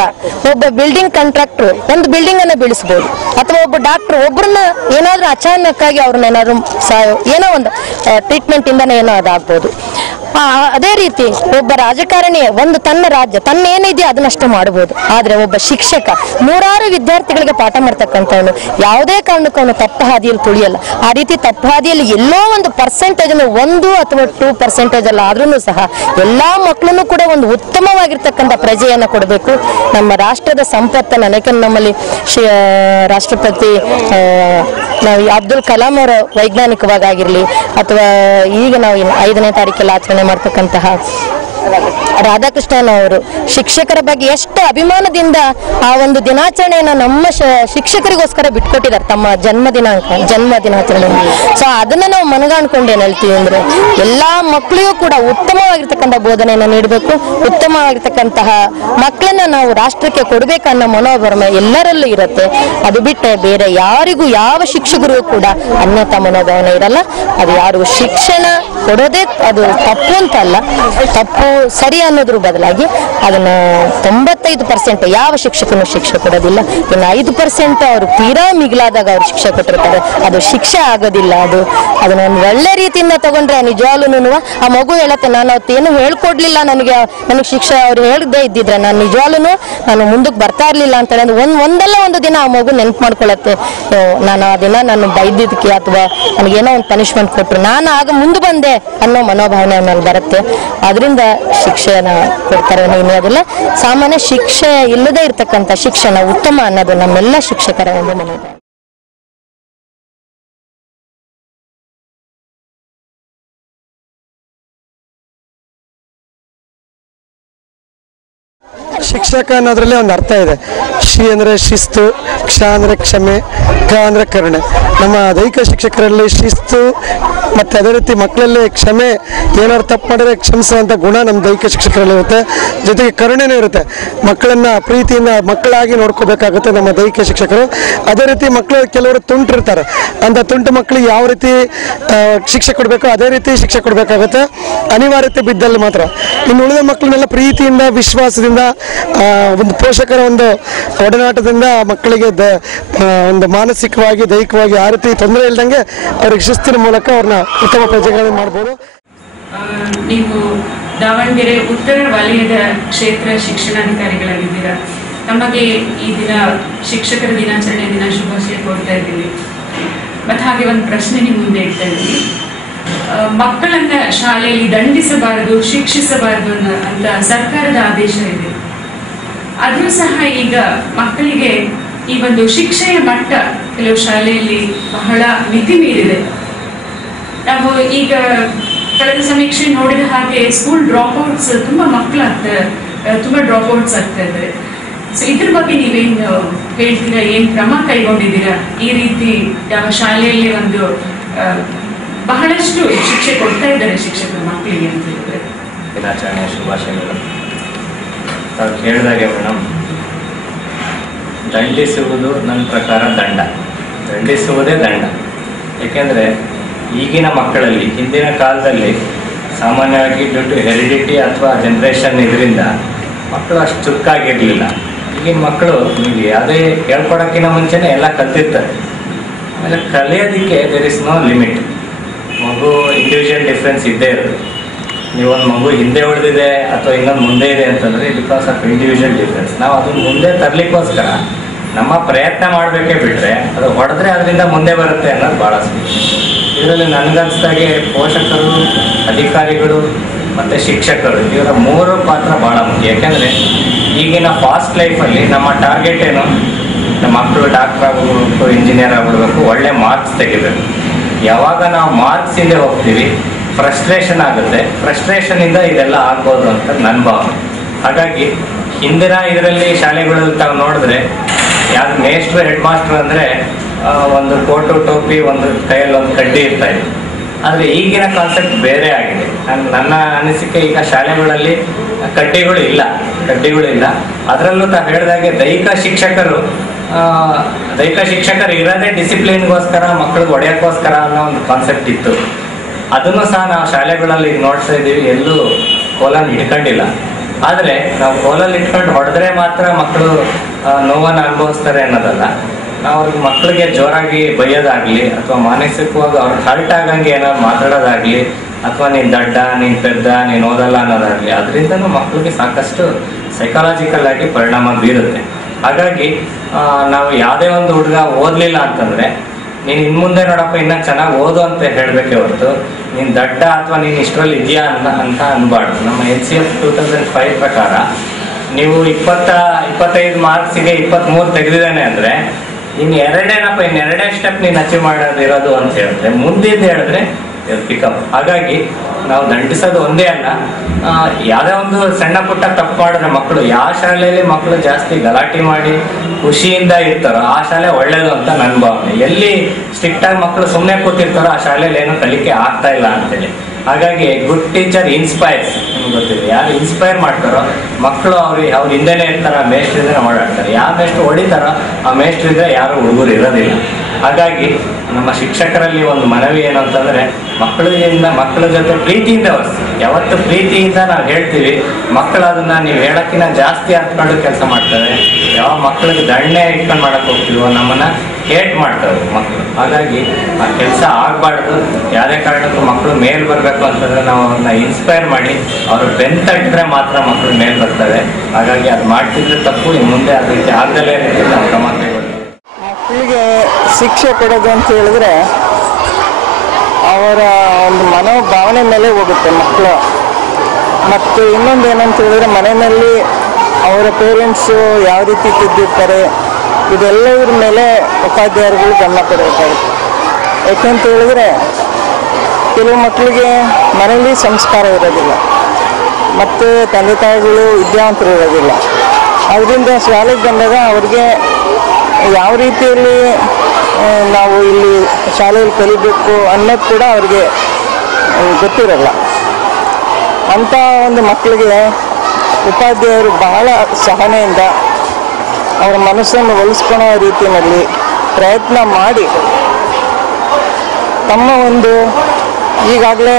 ಒಬ್ಬ ಬಿಲ್ಡಿಂಗ್ ಕಾಂಟ್ರಾಕ್ಟರ್ ಒಂದು ಬಿಲ್ಡಿಂಗ್ ಅನ್ನ ಬೀಳಿಸಬಹುದು, ಅಥವಾ ಒಬ್ಬ ಡಾಕ್ಟರ್ ಒಬ್ಬರನ್ನ ಏನಾದ್ರೂ ಅಚಾನಕ್ಕಾಗಿ ಅವ್ರನ್ನ ಏನಾದ್ರು ಏನೋ ಒಂದು ಟ್ರೀಟ್ಮೆಂಟ್ ಇಂದಾನೆ ಏನೋ ಅದಾಗ್ಬೋದು. ಅದೇ ರೀತಿ ಒಬ್ಬ ರಾಜಕಾರಣಿ ಒಂದು ತನ್ನ ರಾಜ್ಯ ತನ್ನ ಏನಿದೆಯೋ ಅದನ್ನಷ್ಟು ಮಾಡಬಹುದು. ಆದ್ರೆ ಒಬ್ಬ ಶಿಕ್ಷಕ ನೂರಾರು ವಿದ್ಯಾರ್ಥಿಗಳಿಗೆ ಪಾಠ ಮಾಡ್ತಕ್ಕಂಥವನು ಯಾವುದೇ ಕಾರಣಕ್ಕೂ ಅವನು ತಪ್ಪು ಹಾದಿಯಲ್ಲಿ ತುಳಿಯಲ್ಲ. ಆ ರೀತಿ ತಪ್ಪು ಹಾದಿಯಲ್ಲಿ ಎಲ್ಲೋ ಒಂದು ಪರ್ಸೆಂಟೇಜ್, 1 ಅಥವಾ 2% ಅಲ್ಲ ಆದ್ರೂ ಸಹ ಎಲ್ಲಾ ಮಕ್ಕಳನ್ನು ಕೂಡ ಒಂದು ಉತ್ತಮವಾಗಿರ್ತಕ್ಕಂಥ ಪ್ರಜೆಯನ್ನ ಕೊಡಬೇಕು. ನಮ್ಮ ರಾಷ್ಟ್ರದ ಸಂಪತ್ತನ್ನ, ಯಾಕಂದ್ರೆ ನಮ್ಮಲ್ಲಿ ರಾಷ್ಟ್ರಪತಿ ನಾವು ಅಬ್ದುಲ್ ಕಲಾಂ ಅವರ ವೈಜ್ಞಾನಿಕವಾಗಿ ಆಗಿರ್ಲಿ, ಅಥವಾ ಈಗ ನಾವು 5ನೇ ತಾರೀಕಲ್ಲಿ ಆಚರಣೆ ಮಾಡ್ತಕ್ಕಂತಹ ರಾಧಾಕೃಷ್ಣನ್ ಅವರು ಶಿಕ್ಷಕರ ಬಗ್ಗೆ ಎಷ್ಟು ಅಭಿಮಾನದಿಂದ ಆ ಒಂದು ದಿನಾಚರಣೆಯನ್ನ ನಮ್ಮ ಶಿಕ್ಷಕರಿಗೋಸ್ಕರ ಬಿಟ್ಕೊಟ್ಟಿದ್ದಾರೆ, ತಮ್ಮ ಜನ್ಮ ದಿನಾಚರಣೆ. ಸೊ ಅದನ್ನ ನಾವು ಮನಗಾಣ್ಕೊಂಡು ಏನ್ ಹೇಳ್ತೀವಿ ಅಂದ್ರೆ ಎಲ್ಲಾ ಮಕ್ಕಳಿಗೂ ಕೂಡ ಉತ್ತಮವಾಗಿರ್ತಕ್ಕಂಥ ಬೋಧನೆಯನ್ನ ನೀಡಬೇಕು. ಉತ್ತಮವಾಗಿರ್ತಕ್ಕಂತಹ ಮಕ್ಕಳನ್ನ ನಾವು ರಾಷ್ಟ್ರಕ್ಕೆ ಕೊಡ್ಬೇಕನ್ನೋ ಮನೋಭಾವನೆ ಎಲ್ಲರಲ್ಲೂ ಇರುತ್ತೆ. ಅದು ಬಿಟ್ಟರೆ ಬೇರೆ ಯಾರಿಗೂ, ಯಾವ ಶಿಕ್ಷಕರಿಗೂ ಕೂಡ ಅನ್ಯತಾ ಮನೋಭಾವನೆ ಇರಲ್ಲ. ಅದು ಯಾರಿಗೂ ಶಿಕ್ಷಣ ಕೊಡೋದೇ ಅದು ತಪ್ಪು ಅಂತ ಅಲ್ಲ, ತಪ್ಪು ಸರಿ ಅನ್ನೋದ್ರ ಬದಲಾಗಿ ಅದನ್ನ 95% ಯಾವ ಶಿಕ್ಷಕನು ಶಿಕ್ಷೆ ಕೊಡೋದಿಲ್ಲ. ಇನ್ನು 5% ಅವರು ತೀರಾ ಮಿಗಿಲಾದಾಗ ಅವ್ರು ಶಿಕ್ಷೆ ಕೊಟ್ಟಿರ್ತಾರೆ, ಅದು ಶಿಕ್ಷೆ ಆಗೋದಿಲ್ಲ. ಅದನ್ನ ಒಂದು ಒಳ್ಳೆ ರೀತಿಯಿಂದ ತಗೊಂಡ್ರೆ ನಿಜವಾಗ್ಲೂ ಆ ಮಗು ಹೇಳತ್ತೆ, ನಾನು ಅವತ್ತೇನು ಹೇಳ್ಕೊಡ್ಲಿಲ್ಲ, ನನಗೆ ಶಿಕ್ಷೆ ಅವ್ರು ಹೇಳ್ದೇ ಇದ್ದಿದ್ರೆ ನಾನು ನಿಜವಾಗ್ಲೂ ನಾನು ಮುಂದಕ್ಕೆ ಬರ್ತಾ ಇರ್ಲಿಲ್ಲ ಅಂತ ಹೇಳಿ ಒಂದಲ್ಲ ಒಂದು ದಿನ ಆ ಮಗು ನೆನ್ಪು ಮಾಡ್ಕೊಳತ್ತೆ, ನಾನು ಆ ದಿನ ನಾನು ಬೈದಿದ್ದಕ್ಕೆ ಅಥವಾ ನನಗೇನೋ ಒಂದು ಪನಿಷ್ಮೆಂಟ್ ಕೊಟ್ಟರು ನಾನು ಆಗ ಮುಂದೆ ಬಂದೆ ಅನ್ನೋ ಮನೋಭಾವನೆ ಮೇಲೆ ಬರುತ್ತೆ. ಅದರಿಂದ ಶಿಕ್ಷೆನ ಕೊಡ್ತಾರೆ ಅನ್ನೋದಿಲ್ಲ. ಸಾಮಾನ್ಯ ಶಿಕ್ಷೆ ಇಲ್ಲದೆ ಇರ್ತಕ್ಕಂಥ ಶಿಕ್ಷಣ ಉತ್ತಮ ಅನ್ನೋದು ನಮ್ಮೆಲ್ಲ ಶಿಕ್ಷಕರ ಒಂದು ಮನೋಭಾವನೆ. ಶಿಕ್ಷಕ ಅನ್ನೋದ್ರಲ್ಲಿ ಒಂದು ಅರ್ಥ ಇದೆ. ಶಿ ಅಂದರೆ ಶಿಸ್ತು, ಕ್ಷ ಅಂದರೆ ಕ್ಷಮೆ, ಕ ಅಂದರೆ ಕರುಣೆ. ನಮ್ಮ ದೈಹಿಕ ಶಿಕ್ಷಕರಲ್ಲಿ ಶಿಸ್ತು ಮತ್ತು ಅದೇ ರೀತಿ ಮಕ್ಕಳಲ್ಲಿ ಕ್ಷಮೆ, ಏನಾದ್ರು ತಪ್ಪು ಮಾಡಿದ್ರೆ ಕ್ಷಮಿಸುವಂಥ ಗುಣ ನಮ್ಮ ದೈಹಿಕ ಶಿಕ್ಷಕರಲ್ಲಿ ಇರುತ್ತೆ. ಜೊತೆಗೆ ಕರುಣೆನೂ ಇರುತ್ತೆ. ಮಕ್ಕಳನ್ನು ಪ್ರೀತಿಯಿಂದ ಮಕ್ಕಳಾಗಿ ನೋಡ್ಕೋಬೇಕಾಗುತ್ತೆ ನಮ್ಮ ದೈಹಿಕ ಶಿಕ್ಷಕರು. ಅದೇ ರೀತಿ ಮಕ್ಕಳು ಕೆಲವರು ತುಂಟಿರ್ತಾರೆ, ಅಂಥ ತುಂಟು ಮಕ್ಕಳಿಗೆ ಯಾವ ರೀತಿ ಶಿಕ್ಷೆ ಕೊಡಬೇಕು ಅದೇ ರೀತಿ ಶಿಕ್ಷೆ ಕೊಡಬೇಕಾಗುತ್ತೆ, ಅನಿವಾರ್ಯತೆ ಬಿದ್ದಲ್ಲಿ ಮಾತ್ರ. ಇನ್ನು ಉಳಿದ ಮಕ್ಕಳನ್ನೆಲ್ಲ ಪ್ರೀತಿಯಿಂದ, ವಿಶ್ವಾಸದಿಂದ, ಒಂದು ಪೋಷಕರ ಒಂದು ಒಡನಾಟದಿಂದ ಮಕ್ಕಳಿಗೆ ಒಂದು ಮಾನಸಿಕವಾಗಿ, ದೈಹಿಕವಾಗಿ ಆ ರೀತಿ ತೊಂದರೆ ಇಲ್ದಂಗೆ ಅವ್ರಿಗೆ ಶಿಸ್ತಿನ ಮೂಲಕ ಅವ್ರನ್ನ ಉತ್ತಮ ಪ್ರಜೆಗಳನ್ನು ಮಾಡ್ಬೋದು. ನೀವು ದಾವಣಗೆರೆ ಉತ್ತರ ವಲಯದ ಕ್ಷೇತ್ರ ಶಿಕ್ಷಣಾಧಿಕಾರಿಗಳಾಗಿದ್ದೀರಾ. ನಮಗೆ ಈ ದಿನ ಶಿಕ್ಷಕರ ದಿನಾಚರಣೆ ದಿನ ಶುಭಾಶಯ ಕೋರ್ತಾ ಇದ್ದೀವಿ. ಮತ್ತು ಹಾಗೆ ಒಂದು ಪ್ರಶ್ನೆ ನಿಮ್ಮ ಮುಂದೆ ಇಡ್ತಾ ಇದ್ದೀವಿ. ಮಕ್ಕಳನ್ನ ಶಾಲೆಯಲ್ಲಿ ದಂಡಿಸಬಾರದು, ಶಿಕ್ಷಿಸಬಾರದು ಅಂತ ಸರ್ಕಾರದ ಆದೇಶ ಇದೆ. ಆದ್ರೂ ಸಹ ಈಗ ಮಕ್ಕಳಿಗೆ ಈ ಒಂದು ಶಿಕ್ಷೆಯ ಮಟ್ಟ ಕೆಲವು ಶಾಲೆಯಲ್ಲಿ ಬಹಳ ಮಿತಿ ಮೀರಿದೆ. ನಾವು ಈಗ ಕಳೆದ ಸಮೀಕ್ಷೆ ನೋಡಿದ ಹಾಗೆ ಸ್ಕೂಲ್ ಡ್ರಾಪ್ಔಟ್ಸ್ ತುಂಬಾ ಡ್ರಾಪ್ಔಟ್ಸ್ ಆಗ್ತಾ ಇದ್ದಾರೆ. ಸೊ ಇದ್ರ ಬಗ್ಗೆ ನೀವೇನು ಹೇಳ್ತೀರಾ? ಏನ್ ಕ್ರಮ ಕೈಗೊಂಡಿದ್ದೀರಾ? ಈ ರೀತಿ ಯಾವ ಶಾಲೆಯಲ್ಲಿ ಒಂದು ಬಹಳಷ್ಟು ಶಿಕ್ಷೆ ಕೊಡ್ತಾ ಇದ್ದಾರೆ ಶಿಕ್ಷಕರು ಮಕ್ಕಳಿಗೆ ಅಂತ ಹೇಳಿದ್ರೆ. ದಿನಾಚರಣೆಯ ಶುಭಾಶಯಗಳು. ತಾವು ಕೇಳಿದಾಗೆ ಮೇಡಮ್, ದಂಡಿಸುವುದು ನನ್ನ ಪ್ರಕಾರ ದಂಡಿಸುವುದೇ ದಂಡ. ಏಕೆಂದರೆ ಈಗಿನ ಮಕ್ಕಳಲ್ಲಿ, ಹಿಂದಿನ ಕಾಲದಲ್ಲಿ ಸಾಮಾನ್ಯವಾಗಿ ಡ್ಯೂ ಟು ಹೆರಿಡಿಟಿ ಅಥವಾ ಜನ್ರೇಷನ್ ಇದರಿಂದ ಮಕ್ಕಳು ಅಷ್ಟು ಚುರುಕಾಗಿರಲಿಲ್ಲ. ಈಗಿನ ಮಕ್ಕಳು ನೀವು ಯಾವುದೇ ಹೇಳ್ಕೊಡೋಕ್ಕಿಂತ ಮುಂಚೆನೇ ಎಲ್ಲ ಕಲ್ತಿರ್ತಾರೆ. ಆಮೇಲೆ ಕಲಿಯೋದಕ್ಕೆ ದೇರ್ ಇಸ್ ನೋ ಲಿಮಿಟ್. ಮಗು ಇಂಡಿವಿಜುವಲ್ ಡಿಫ್ರೆನ್ಸ್ ಇದ್ದೇ ಇರುತ್ತೆ. ನೀವೊಂದು ಮಗು ಹಿಂದೆ ಉಳಿದಿದೆ ಅಥವಾ ಇನ್ನೊಂದು ಮುಂದೆ ಇದೆ ಅಂತಂದರೆ ಬಿಕಾಸ್ ಆಫ್ ಇಂಡಿವಿಜುವಲ್ ಡಿಫ್ರೆನ್ಸ್. ನಾವು ಅದನ್ನು ಮುಂದೆ ತರಲಿಕ್ಕೋಸ್ಕರ ನಮ್ಮ ಪ್ರಯತ್ನ ಮಾಡಬೇಕೇ ಬಿಟ್ಟರೆ ಅದು ಹೊಡೆದ್ರೆ ಅದರಿಂದ ಮುಂದೆ ಬರುತ್ತೆ ಅನ್ನೋದು ಭಾಳ ಇದರಲ್ಲಿ ನನಗನ್ಸ್ದಾಗೆ ಪೋಷಕರು, ಅಧಿಕಾರಿಗಳು ಮತ್ತು ಶಿಕ್ಷಕರು ಇವರ ಮೂರು ಪಾತ್ರ ಭಾಳ ಮುಖ್ಯ. ಯಾಕೆಂದರೆ ಈಗಿನ ಫಾಸ್ಟ್ ಲೈಫಲ್ಲಿ ನಮ್ಮ ಟಾರ್ಗೆಟ್ ಏನು, ನಮ್ಮ ಮಕ್ಕಳು ಡಾಕ್ಟರ್ ಆಗ್ಬಿಡ್ಬೇಕು, ಇಂಜಿನಿಯರ್ ಆಗ್ಬಿಡ್ಬೇಕು, ಒಳ್ಳೆ ಮಾರ್ಕ್ಸ್ ತೆಗಿಬೇಕು. ಯಾವಾಗ ನಾವು ಮಾರ್ಕ್ಸ್ ಹಿಂದೆ ಹೋಗ್ತೀವಿ ಫ್ರಸ್ಟ್ರೇಷನ್ ಆಗುತ್ತೆ. ಫ್ರಸ್ಟ್ರೇಷನಿಂದ ಇದೆಲ್ಲ ಆಗ್ಬೋದು ಅಂತ ನನ್ನ ಭಾವನೆ. ಹಾಗಾಗಿ ಹಿಂದಿನ ಇದರಲ್ಲಿ ಶಾಲೆಗಳಲ್ಲಿ ತಾವು ನೋಡಿದ್ರೆ ಯಾರು ಮೇಸ್ಟ್ರು, ಹೆಡ್ ಮಾಸ್ಟ್ರು ಅಂದರೆ ಒಂದು ಕೋಟು ಟೋಪಿ, ಒಂದು ಕೈಯಲ್ಲಿ ಒಂದು ಕಡ್ಡಿ ಇರ್ತಾ ಇದೆ. ಆದರೆ ಈಗಿನ ಕಾನ್ಸೆಪ್ಟ್ ಬೇರೆ ಆಗಿದೆ. ನನ್ನ ಅನಿಸಿಕೆ ಈಗ ಶಾಲೆಗಳಲ್ಲಿ ಕಡ್ಡಿಗಳು ಇಲ್ಲ. ಅದರಲ್ಲೂ ತಾವು ಹೇಳಿದಾಗೆ ದೈಹಿಕ ಶಿಕ್ಷಕರು ಇರೋದೇ ಡಿಸಿಪ್ಲಿನ್ಗೋಸ್ಕರ, ಮಕ್ಕಳಿಗೆ ಹೊಡೆಯೋಕ್ಕೋಸ್ಕರ ಅನ್ನೋ ಒಂದು ಕಾನ್ಸೆಪ್ಟ್ ಇತ್ತು. ಅದನ್ನು ಸಹ ನಾವು ಶಾಲೆಗಳಲ್ಲಿ ನೋಡ್ತಾ ಇದ್ದೀವಿ. ಎಲ್ಲೂ ಕೋಲನ್ನು ಇಟ್ಕೊಂಡಿಲ್ಲ. ಆದರೆ ನಾವು ಕೋಲಲ್ಲಿ ಇಟ್ಕೊಂಡು ಹೊಡೆದ್ರೆ ಮಾತ್ರ ಮಕ್ಕಳು ನೋವನ್ನು ಅನುಭವಿಸ್ತಾರೆ ಅನ್ನೋದಲ್ಲ. ನಾವು ಅವ್ರಿಗೆ ಮಕ್ಕಳಿಗೆ ಜೋರಾಗಿ ಬೈಯೋದಾಗಲಿ ಅಥವಾ ಮಾನಸಿಕವಾಗಿ ಅವ್ರಿಗೆ ಹರ್ಟ್ ಆಗಂಗೆ ಏನಾದ್ರು ಮಾತಾಡೋದಾಗಲಿ ಅಥವಾ ನೀನು ದಡ್ಡ, ನೀನು ಪೆದ್ದ, ನೀನು ಓದಲ್ಲ ಅನ್ನೋದಾಗಲಿ ಅದರಿಂದನೂ ಮಕ್ಕಳಿಗೆ ಸಾಕಷ್ಟು ಸೈಕಾಲಜಿಕಲ್ ಆಗಿ ಪರಿಣಾಮ ಬೀರುತ್ತೆ. ಹಾಗಾಗಿ ನಾವು ಯಾವುದೇ ಒಂದು ಹುಡುಗ ಓದಲಿಲ್ಲ ಅಂತಂದರೆ ನೀನು ಇನ್ನು ಮುಂದೆ ನೋಡಪ್ಪ ಇನ್ನೂ ಚೆನ್ನಾಗಿ ಓದು ಅಂತ ಹೇಳಬೇಕೇ ಹೊರತು ನೀನು ದಡ್ಡ ಅಥವಾ ನೀನು ಇಷ್ಟರಲ್ಲಿ ಇದೆಯಾ ಅಂತ ಅನ್ಬಾರ್ದು. ನಮ್ಮ NCF 2005 ಪ್ರಕಾರ ನೀವು 25 ಮಾರ್ಕ್ಸಿಗೆ 23 ತೆಗೆದಿದ್ದಾನೆ ಅಂದರೆ ಇನ್ನು ಇನ್ನೆರಡೇ ಸ್ಟೆಪ್ ನೀನು ಅಚೀವ್ ಮಾಡೋದಿರೋದು ಅಂತ ಹೇಳಿದ್ರೆ ಮುಂದಿದ್ದು ಹೇಳಿದ್ರೆ ಪಿಕಪ್. ಹಾಗಾಗಿ ನಾವು ದಂಡಿಸೋದು ಒಂದೇ ಅಲ್ಲ, ಯಾವುದೇ ಒಂದು ಸಣ್ಣ ಪುಟ್ಟ ತಪ್ಪು ಮಾಡಿದ್ರೆ ಮಕ್ಕಳು ಯಾವ ಶಾಲೆಯಲ್ಲಿ ಮಕ್ಕಳು ಜಾಸ್ತಿ ಗಲಾಟೆ ಮಾಡಿ ಖುಷಿಯಿಂದ ಇರ್ತಾರೋ ಆ ಶಾಲೆ ಒಳ್ಳೇದು ಅಂತ ನನ್ನ ಭಾವನೆ. ಎಲ್ಲಿ ಸ್ಟ್ರಿಕ್ಟಾಗಿ ಮಕ್ಕಳು ಸುಮ್ಮನೆ ಕೂತಿರ್ತಾರೋ ಆ ಶಾಲೆಯಲ್ಲಿ ಏನೂ ಕಲಿಕೆ ಆಗ್ತಾ ಇಲ್ಲ ಅಂತೇಳಿ. ಹಾಗಾಗಿ ಗುಡ್ ಟೀಚರ್ ಇನ್ಸ್ಪೈರ್ಸ್. ನಿಮ್ಗೆ ಗೊತ್ತಿದೆ, ಯಾರು ಇನ್ಸ್ಪೈರ್ ಮಾಡ್ತಾರೋ ಮಕ್ಕಳು ಅವ್ರ ಹಿಂದೆನೇ ಇರ್ತಾರೆ, ಆ ಮೇಷ್ಟ್ರಿದ್ರೆ ಓಡಾಡ್ತಾರೆ. ಯಾವ ಮೇಷ್ಟ್ರು ಹೊಡಿತಾರೋ ಆ ಮೇಷ್ಟ್ರಿದ್ರೆ ಯಾರು ಹುಡುಗರು ಇರೋದಿಲ್ಲ. ಹಾಗಾಗಿ ನಮ್ಮ ಶಿಕ್ಷಕರಲ್ಲಿ ಒಂದು ಮನವಿ ಏನು ಅಂತಂದರೆ ಮಕ್ಕಳ ಜೊತೆ ಪ್ರೀತಿಯಿಂದ ವರ್ಸಿ. ಯಾವತ್ತು ಪ್ರೀತಿಯಿಂದ ನಾವು ಹೇಳ್ತೀವಿ ಮಕ್ಕಳು ಅದನ್ನು ನೀವು ಹೇಳೋಕ್ಕಿಂತ ಜಾಸ್ತಿ ಹತ್ಕೊಂಡು ಕೆಲಸ ಮಾಡ್ತಾರೆ. ಯಾವ ಮಕ್ಕಳಿಗೆ ದಂಡನೆ ಇಟ್ಕೊಂಡು ಮಾಡೋಕ್ಕೆ ಹೋಗ್ತೀವೋ ನಮ್ಮನ್ನು ಹೇಟ್ ಮಾಡ್ತಾರೆ ಮಕ್ಕಳು. ಹಾಗಾಗಿ ಆ ಕೆಲಸ ಆಗಬಾರ್ದು. ಯಾವುದೇ ಕಾರಣಕ್ಕೂ ಮಕ್ಕಳು ಮೇಲೆ ಬರಬೇಕು ಅಂತಂದರೆ ನಾವು ಅವ್ರನ್ನ ಇನ್ಸ್ಪೈರ್ ಮಾಡಿ ಅವರು ಬೆಂತಟ್ಟಿದ್ರೆ ಮಾತ್ರ ಮಕ್ಕಳು ಮೇಲೆ ಬರ್ತಾರೆ. ಹಾಗಾಗಿ ಅದು ಮಾಡ್ತಿದ್ರೆ ತಪ್ಪು. ಇನ್ನು ಮುಂದೆ ಅದ ರೀತಿ ಆಗದಲ್ಲೇ ರೀತಿ ನಾವು ಕ್ರಮ ಕೈಗೊಳ್ತೀವಿ. ಮಕ್ಕಳಿಗೆ ಶಿಕ್ಷೆ ಕೊಡೋದು ಅಂತ ಹೇಳಿದ್ರೆ ಅವರ ಒಂದು ಮನೋಭಾವನೆ ಮೇಲೆ ಹೋಗುತ್ತೆ ಮಕ್ಕಳು. ಮತ್ತು ಇನ್ನೊಂದು ಏನಂತ ಹೇಳಿದ್ರೆ ಮನೆಯಲ್ಲಿ ಅವರ ಪೇರೆಂಟ್ಸು ಯಾವ ರೀತಿ ತಿದ್ದಿರ್ತಾರೆ ಇದೆಲ್ಲದ್ರ ಮೇಲೆ ಉಪಾಧ್ಯಾಯರುಗಳು ಗಮನ ಕೊಡಬೇಕಾಗುತ್ತೆ. ಯಾಕೆಂತ ಹೇಳಿದ್ರೆ ಕೆಲವು ಮಕ್ಕಳಿಗೆ ಮನೆಯಲ್ಲಿ ಸಂಸ್ಕಾರ ಇರೋದಿಲ್ಲ ಮತ್ತು ತಂದೆ ತಾಯಿಗಳು ವಿದ್ಯಾವಂತರು ಇರೋದಿಲ್ಲ. ಅದರಿಂದ ಶಾಲೆಗೆ ಬಂದಾಗ ಅವ್ರಿಗೆ ಯಾವ ರೀತಿಯಲ್ಲಿ ನಾವು ಇಲ್ಲಿ ಶಾಲೆಯಲ್ಲಿ ಕಲಿಬೇಕು ಅನ್ನೋದು ಕೂಡ ಅವ್ರಿಗೆ ಗೊತ್ತಿರಲ್ಲ. ಅಂಥ ಒಂದು ಮಕ್ಕಳಿಗೆ ಉಪಾಧ್ಯಾಯರು ಬಹಳ ಸಹನೆಯಿಂದ ಅವರ ಮನಸ್ಸನ್ನು ಒಲಿಸ್ಕೊಳ್ಳೋ ರೀತಿಯಲ್ಲಿ ಪ್ರಯತ್ನ ಮಾಡಿ ತಮ್ಮ ಒಂದು ಈಗಾಗಲೇ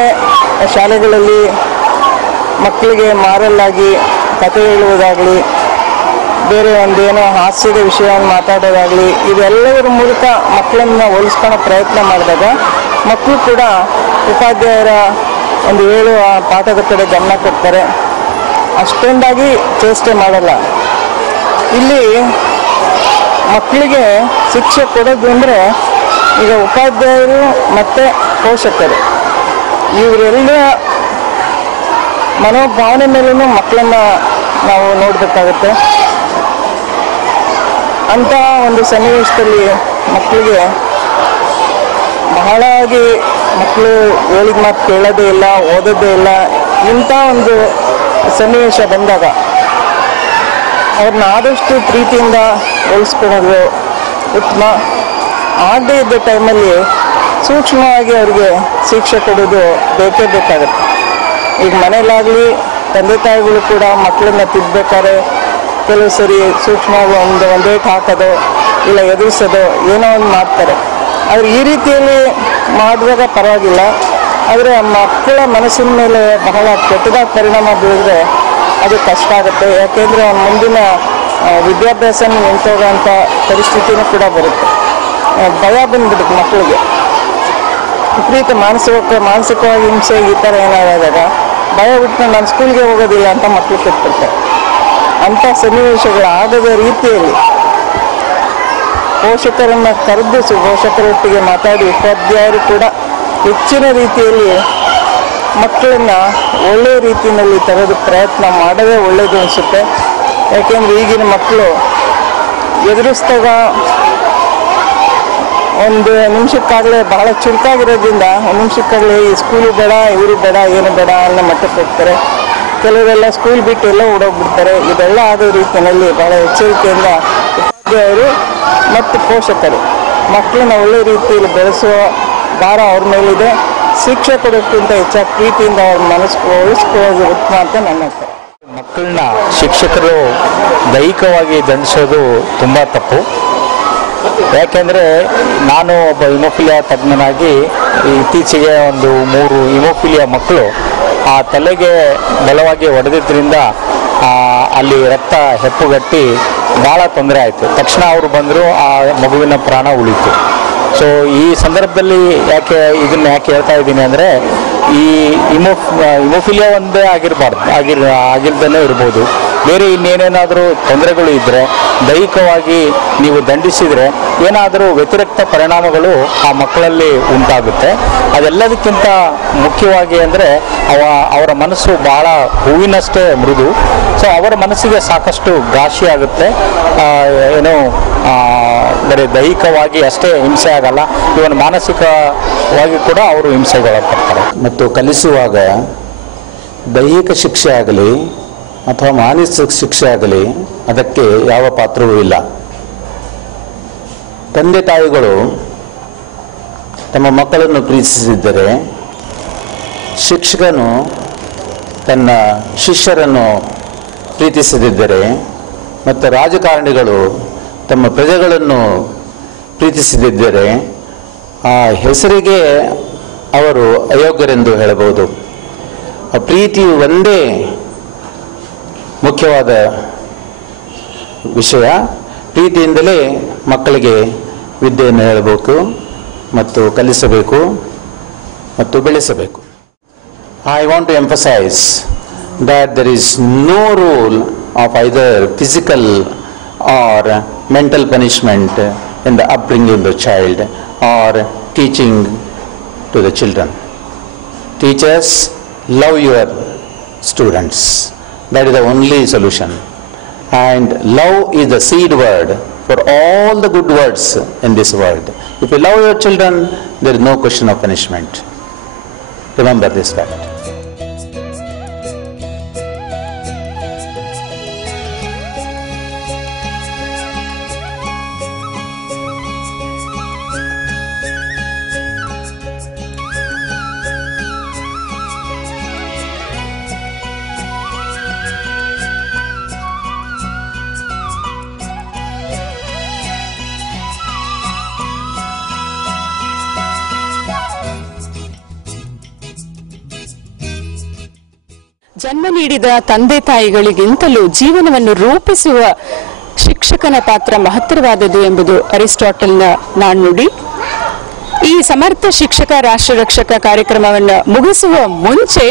ಶಾಲೆಗಳಲ್ಲಿ ಮಕ್ಕಳಿಗೆ ಮಾರಲ್ಲಾಗಿ ಕಥೆ ಹೇಳುವುದಾಗಲಿ, ಬೇರೆ ಒಂದೇನೋ ಹಾಸ್ಯದ ವಿಷಯವನ್ನು ಮಾತಾಡೋದಾಗಲಿ ಇದೆಲ್ಲದರ ಮೂಲಕ ಮಕ್ಕಳನ್ನು ಹೋಲಿಸ್ಕೊಳ್ಳೋ ಪ್ರಯತ್ನ ಮಾಡಿದಾಗ ಮಕ್ಕಳು ಕೂಡ ಉಪಾಧ್ಯಾಯರ ಒಂದು ಹೇಳುವ ಪಾಠದ ಕಡೆ ಗಮನ ಕೊಡ್ತಾರೆ. ಅಷ್ಟೊಂದಾಗಿ ಚೇಷ್ಟೆ ಮಾಡಲ್ಲ. ಇಲ್ಲಿ ಮಕ್ಕಳಿಗೆ ಶಿಕ್ಷೆ ಕೊಡೋದು ಅಂದರೆ ಈಗ ಉಪಾಧ್ಯಾಯರು ಮತ್ತು ಪೋಷಕರು ಇವರೆಲ್ಲ ಮನೋಭಾವನೆ ಮೇಲೂ ಮಕ್ಕಳನ್ನು ನಾವು ನೋಡಬೇಕಾಗುತ್ತೆ. ಅಂಥ ಒಂದು ಸನ್ನಿವೇಶದಲ್ಲಿ ಮಕ್ಕಳಿಗೆ ಬಹಳಾಗಿ ಮಕ್ಕಳು ಹೇಳಿದ ಮಾತು ಕೇಳೋದೇ ಇಲ್ಲ, ಓದೋದೇ ಇಲ್ಲ. ಇಂಥ ಒಂದು ಸನ್ನಿವೇಶ ಬಂದಾಗ ಅವ್ರನ್ನ ಆದಷ್ಟು ಪ್ರೀತಿಯಿಂದ ಹೋಲಿಸ್ಕೊಳ್ಳೋದು ಉತ್ತಮ. ಆಗದೇ ಇದ್ದ ಟೈಮಲ್ಲಿ ಸೂಕ್ಷ್ಮವಾಗಿ ಅವ್ರಿಗೆ ಶಿಕ್ಷೆ ಕೊಡೋದು ಬೇಕೇ ಬೇಕಾಗುತ್ತೆ. ಈಗ ಮನೇಲಾಗಲಿ ತಂದೆ ತಾಯಿಗಳು ಕೂಡ ಮಕ್ಕಳನ್ನ ತಿದ್ದಬೇಕಾದ್ರೆ ಕೆಲವು ಸರಿ ಸೂಕ್ಷ್ಮವಾಗಿ ಒಂದೇಟು ಹಾಕೋದು ಇಲ್ಲ ಎದುರಿಸೋದು ಏನೋ ಒಂದು ಮಾಡ್ತಾರೆ. ಆದರೆ ಈ ರೀತಿಯಲ್ಲಿ ಮಾಡುವಾಗ ಪರವಾಗಿಲ್ಲ. ಆದರೆ ಮಕ್ಕಳ ಮನಸ್ಸಿನ ಮೇಲೆ ಬಹಳ ಕೆಟ್ಟದಾಗಿ ಪರಿಣಾಮ ಬೀರಿದ್ರೆ ಅದು ಕಷ್ಟ ಆಗುತ್ತೆ. ಯಾಕೆಂದರೆ ಮುಂದಿನ ವಿದ್ಯಾಭ್ಯಾಸನ ನಿಂತೋಗೋಂಥ ಪರಿಸ್ಥಿತಿನೂ ಕೂಡ ಬರುತ್ತೆ. ಭಯ ಬಂದ್ಬಿಡುತ್ತೆ ಮಕ್ಕಳಿಗೆ, ವಿಪರೀತ ಮಾನಸಿಕವಾಗಿ ಹಿಂಸೆ ಈ ಥರ ಏನಾದಾಗ ಭಯ ಬಿಟ್ಟು ನಾನು ಸ್ಕೂಲ್ಗೆ ಹೋಗೋದಿಲ್ಲ ಅಂತ ಮಕ್ಕಳು ಕೆಟ್ಬಿಡ್ತಾರೆ. ಅಂಥ ಸನ್ನಿವೇಶಗಳಾಗದ ರೀತಿಯಲ್ಲಿ ಪೋಷಕರನ್ನು ಕರೆದು ಪೋಷಕರೊಟ್ಟಿಗೆ ಮಾತಾಡಿ ಉಪಾಧ್ಯಾಯರು ಕೂಡ ಹೆಚ್ಚಿನ ರೀತಿಯಲ್ಲಿ ಮಕ್ಕಳನ್ನು ಒಳ್ಳೆಯ ರೀತಿಯಲ್ಲಿ ತರೋದು ಪ್ರಯತ್ನ ಮಾಡೋದೇ ಒಳ್ಳೆಯದು ಅನಿಸುತ್ತೆ. ಯಾಕೆಂದರೆ ಈಗಿನ ಮಕ್ಕಳು ಎದುರಿಸಿದಾಗ ಒಂದು ನಿಮಿಷಕ್ಕಾಗಲೇ ಬಹಳ ಚುರುಕಾಗಿರೋದ್ರಿಂದ ಒಂದು ನಿಮಿಷಕ್ಕಾಗಲೇ ಈ ಸ್ಕೂಲು ಬೇಡ, ಇವರು ಬೇಡ, ಏನು ಬೇಡ ಅನ್ನೋ ಮಟ್ಟಕ್ಕೆ ಹೋಗ್ತಾರೆ. ಕೆಲವರೆಲ್ಲ ಸ್ಕೂಲ್ ಬಿಟ್ಟು ಎಲ್ಲ ಓಡೋಗ್ಬಿಡ್ತಾರೆ. ಇದೆಲ್ಲ ಆಗೋ ರೀತಿಯಲ್ಲಿ ಬಹಳ ಎಚ್ಚರಿಕೆಯಿಂದ ಉಪಾಧ್ಯಾಯರು ಮತ್ತು ಪೋಷಕರು ಮಕ್ಕಳನ್ನ ಒಳ್ಳೆ ರೀತಿಯಲ್ಲಿ ಬೆಳೆಸುವ ಭಾರ ಅವ್ರ ಮೇಲಿದೆ. ಶಿಕ್ಷೆ ಕೊಡೋಕ್ಕಿಂತ ಹೆಚ್ಚಾಗಿ ಪ್ರೀತಿಯಿಂದ ಅವ್ರ ಮನಸ್ಸು ಉಳಿಸ್ಕೊಳ್ಳೋದು ಉತ್ತಮ ಅಂತ ನನ್ನ ಅಭಿಪ್ರಾಯ. ಮಕ್ಕಳನ್ನ ಶಿಕ್ಷಕರು ದೈಹಿಕವಾಗಿ ದಂಡಿಸೋದು ತುಂಬ ತಪ್ಪು. ಯಾಕೆಂದರೆ ನಾನು ಒಬ್ಬ ಹಿಮೋಫಿಲಿಯಾ ತಜ್ಞನಾಗಿ ಇತ್ತೀಚೆಗೆ ಒಂದು 3 ಹಿಮೋಫಿಲಿಯಾ ಮಕ್ಕಳು ಆ ತಲೆಗೆ ಬಲವಾಗಿ ಹೊಡೆದಿದ್ದರಿಂದ ಅಲ್ಲಿ ರಕ್ತ ಹೆಪ್ಪುಗಟ್ಟಿ ಭಾಳ ತೊಂದರೆ ಆಯಿತು. ತಕ್ಷಣ ಅವರು ಬಂದರು, ಆ ಮಗುವಿನ ಪ್ರಾಣ ಉಳಿತು. ಸೊ ಈ ಸಂದರ್ಭದಲ್ಲಿ ಇದನ್ನು ಯಾಕೆ ಹೇಳ್ತಾ ಇದ್ದೀನಿ ಅಂದರೆ, ಈ ಹಿಮೋಫಿಲಿಯಾ ಒಂದೇ ಆಗಿಲ್ದೇ ಇರ್ಬೋದು, ಬೇರೆ ಇನ್ನೇನೇನಾದರೂ ತೊಂದರೆಗಳು ಇದ್ದರೆ ದೈಹಿಕವಾಗಿ ನೀವು ದಂಡಿಸಿದರೆ ಏನಾದರೂ ವ್ಯತಿರಿಕ್ತ ಪರಿಣಾಮಗಳು ಆ ಮಕ್ಕಳಲ್ಲಿ ಉಂಟಾಗುತ್ತೆ. ಅದೆಲ್ಲದಕ್ಕಿಂತ ಮುಖ್ಯವಾಗಿ ಅಂದರೆ ಅವರ ಮನಸ್ಸು ಭಾಳ ಹೂವಿನಷ್ಟೇ ಮೃದು. ಸೊ ಅವರ ಮನಸ್ಸಿಗೆ ಸಾಕಷ್ಟು ಘಾಸಿ ಆಗುತ್ತೆ. ಬರೀ ದೈಹಿಕವಾಗಿ ಅಷ್ಟೇ ಹಿಂಸೆ ಆಗಲ್ಲ, ಇವನ್ ಮಾನಸಿಕವಾಗಿ ಕೂಡ ಅವರು ಹಿಂಸೆಗೊಳಪಡ್ತಾರೆ. ಮತ್ತು ಕಲಿಸುವಾಗ ದೈಹಿಕ ಶಿಕ್ಷೆ ಆಗಲಿ ಅಥವಾ ಮಾನಸಿಕ ಶಿಕ್ಷೆ ಆಗಲಿ ಅದಕ್ಕೆ ಯಾವ ಪಾತ್ರವೂ ಇಲ್ಲ. ತಂದೆ ತಾಯಿಗಳು ತಮ್ಮ ಮಕ್ಕಳನ್ನು ಪ್ರೀತಿಸಿದ್ದರೆ, ಶಿಕ್ಷಕನು ತನ್ನ ಶಿಷ್ಯರನ್ನು ಪ್ರೀತಿಸದಿದ್ದರೆ, ಮತ್ತು ರಾಜಕಾರಣಿಗಳು ತಮ್ಮ ಪ್ರಜೆಗಳನ್ನು ಪ್ರೀತಿಸದಿದ್ದರೆ ಆ ಹೆಸರಿಗೆ ಅವರು ಅಯೋಗ್ಯರೆಂದು ಹೇಳಬಹುದು. ಆ ಪ್ರೀತಿಯು ಒಂದೇ ಮುಖ್ಯವಾದ ವಿಷಯ. ಪ್ರೀತಿಯಿಂದಲೇ ಮಕ್ಕಳಿಗೆ ವಿದ್ಯೆಯನ್ನು ಹೇಳಬೇಕು ಮತ್ತು ಕಲಿಸಬೇಕು ಮತ್ತು ಬೆಳೆಸಬೇಕು. I want to emphasize that there is no role of either physical or mental punishment in the upbringing of the child or teaching to the children. Teachers, love your students. That is the only solution. And love is the seed word for all the good words in this world. If you love your children, there is no question of punishment. Remember this fact. ಜನ್ಮ ನೀಡಿದ ತಂದೆ ತಾಯಿಗಳಿಗಿಂತಲೂ ಜೀವನವನ್ನು ರೂಪಿಸುವ ಶಿಕ್ಷಕನ ಪಾತ್ರ ಮಹತ್ತರವಾದದ್ದು ಎಂಬುದು ಅರಿಸ್ಟಾಟಲ್ನ ನಾಣ್ಣುಡಿ. ಈ ಸಮರ್ಥ ಶಿಕ್ಷಕ ರಾಷ್ಟ್ರ ರಕ್ಷಕ ಕಾರ್ಯಕ್ರಮವನ್ನು ಮುಗಿಸುವ ಮುಂಚೆ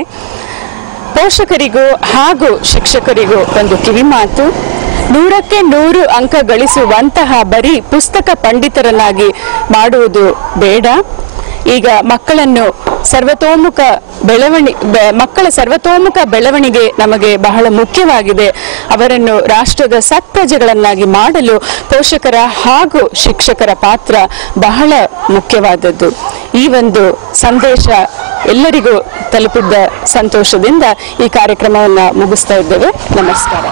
ಪೋಷಕರಿಗೂ ಹಾಗೂ ಶಿಕ್ಷಕರಿಗೂ ಒಂದು ಕಿವಿಮಾತು. 100ಕ್ಕೆ 100 ಅಂಕ ಗಳಿಸುವಂತಹ ಬರೀ ಪುಸ್ತಕ ಪಂಡಿತರನ್ನಾಗಿ ಮಾಡುವುದು ಬೇಡ. ಈಗ ಮಕ್ಕಳನ್ನು ಮಕ್ಕಳ ಸರ್ವತೋಮುಖ ಬೆಳವಣಿಗೆ ನಮಗೆ ಬಹಳ ಮುಖ್ಯವಾಗಿದೆ. ಅವರನ್ನು ರಾಷ್ಟ್ರದ ಸತ್ಪ್ರಜೆಗಳನ್ನಾಗಿ ಮಾಡಲು ಪೋಷಕರ ಹಾಗೂ ಶಿಕ್ಷಕರ ಪಾತ್ರ ಬಹಳ ಮುಖ್ಯವಾದದ್ದು. ಈ ಒಂದು ಸಂದೇಶ ಎಲ್ಲರಿಗೂ ತಲುಪಿದ್ದ ಸಂತೋಷದಿಂದ ಈ ಕಾರ್ಯಕ್ರಮವನ್ನು ಮುಗಿಸ್ತಾ ಇದ್ದೇವೆ. ನಮಸ್ಕಾರ.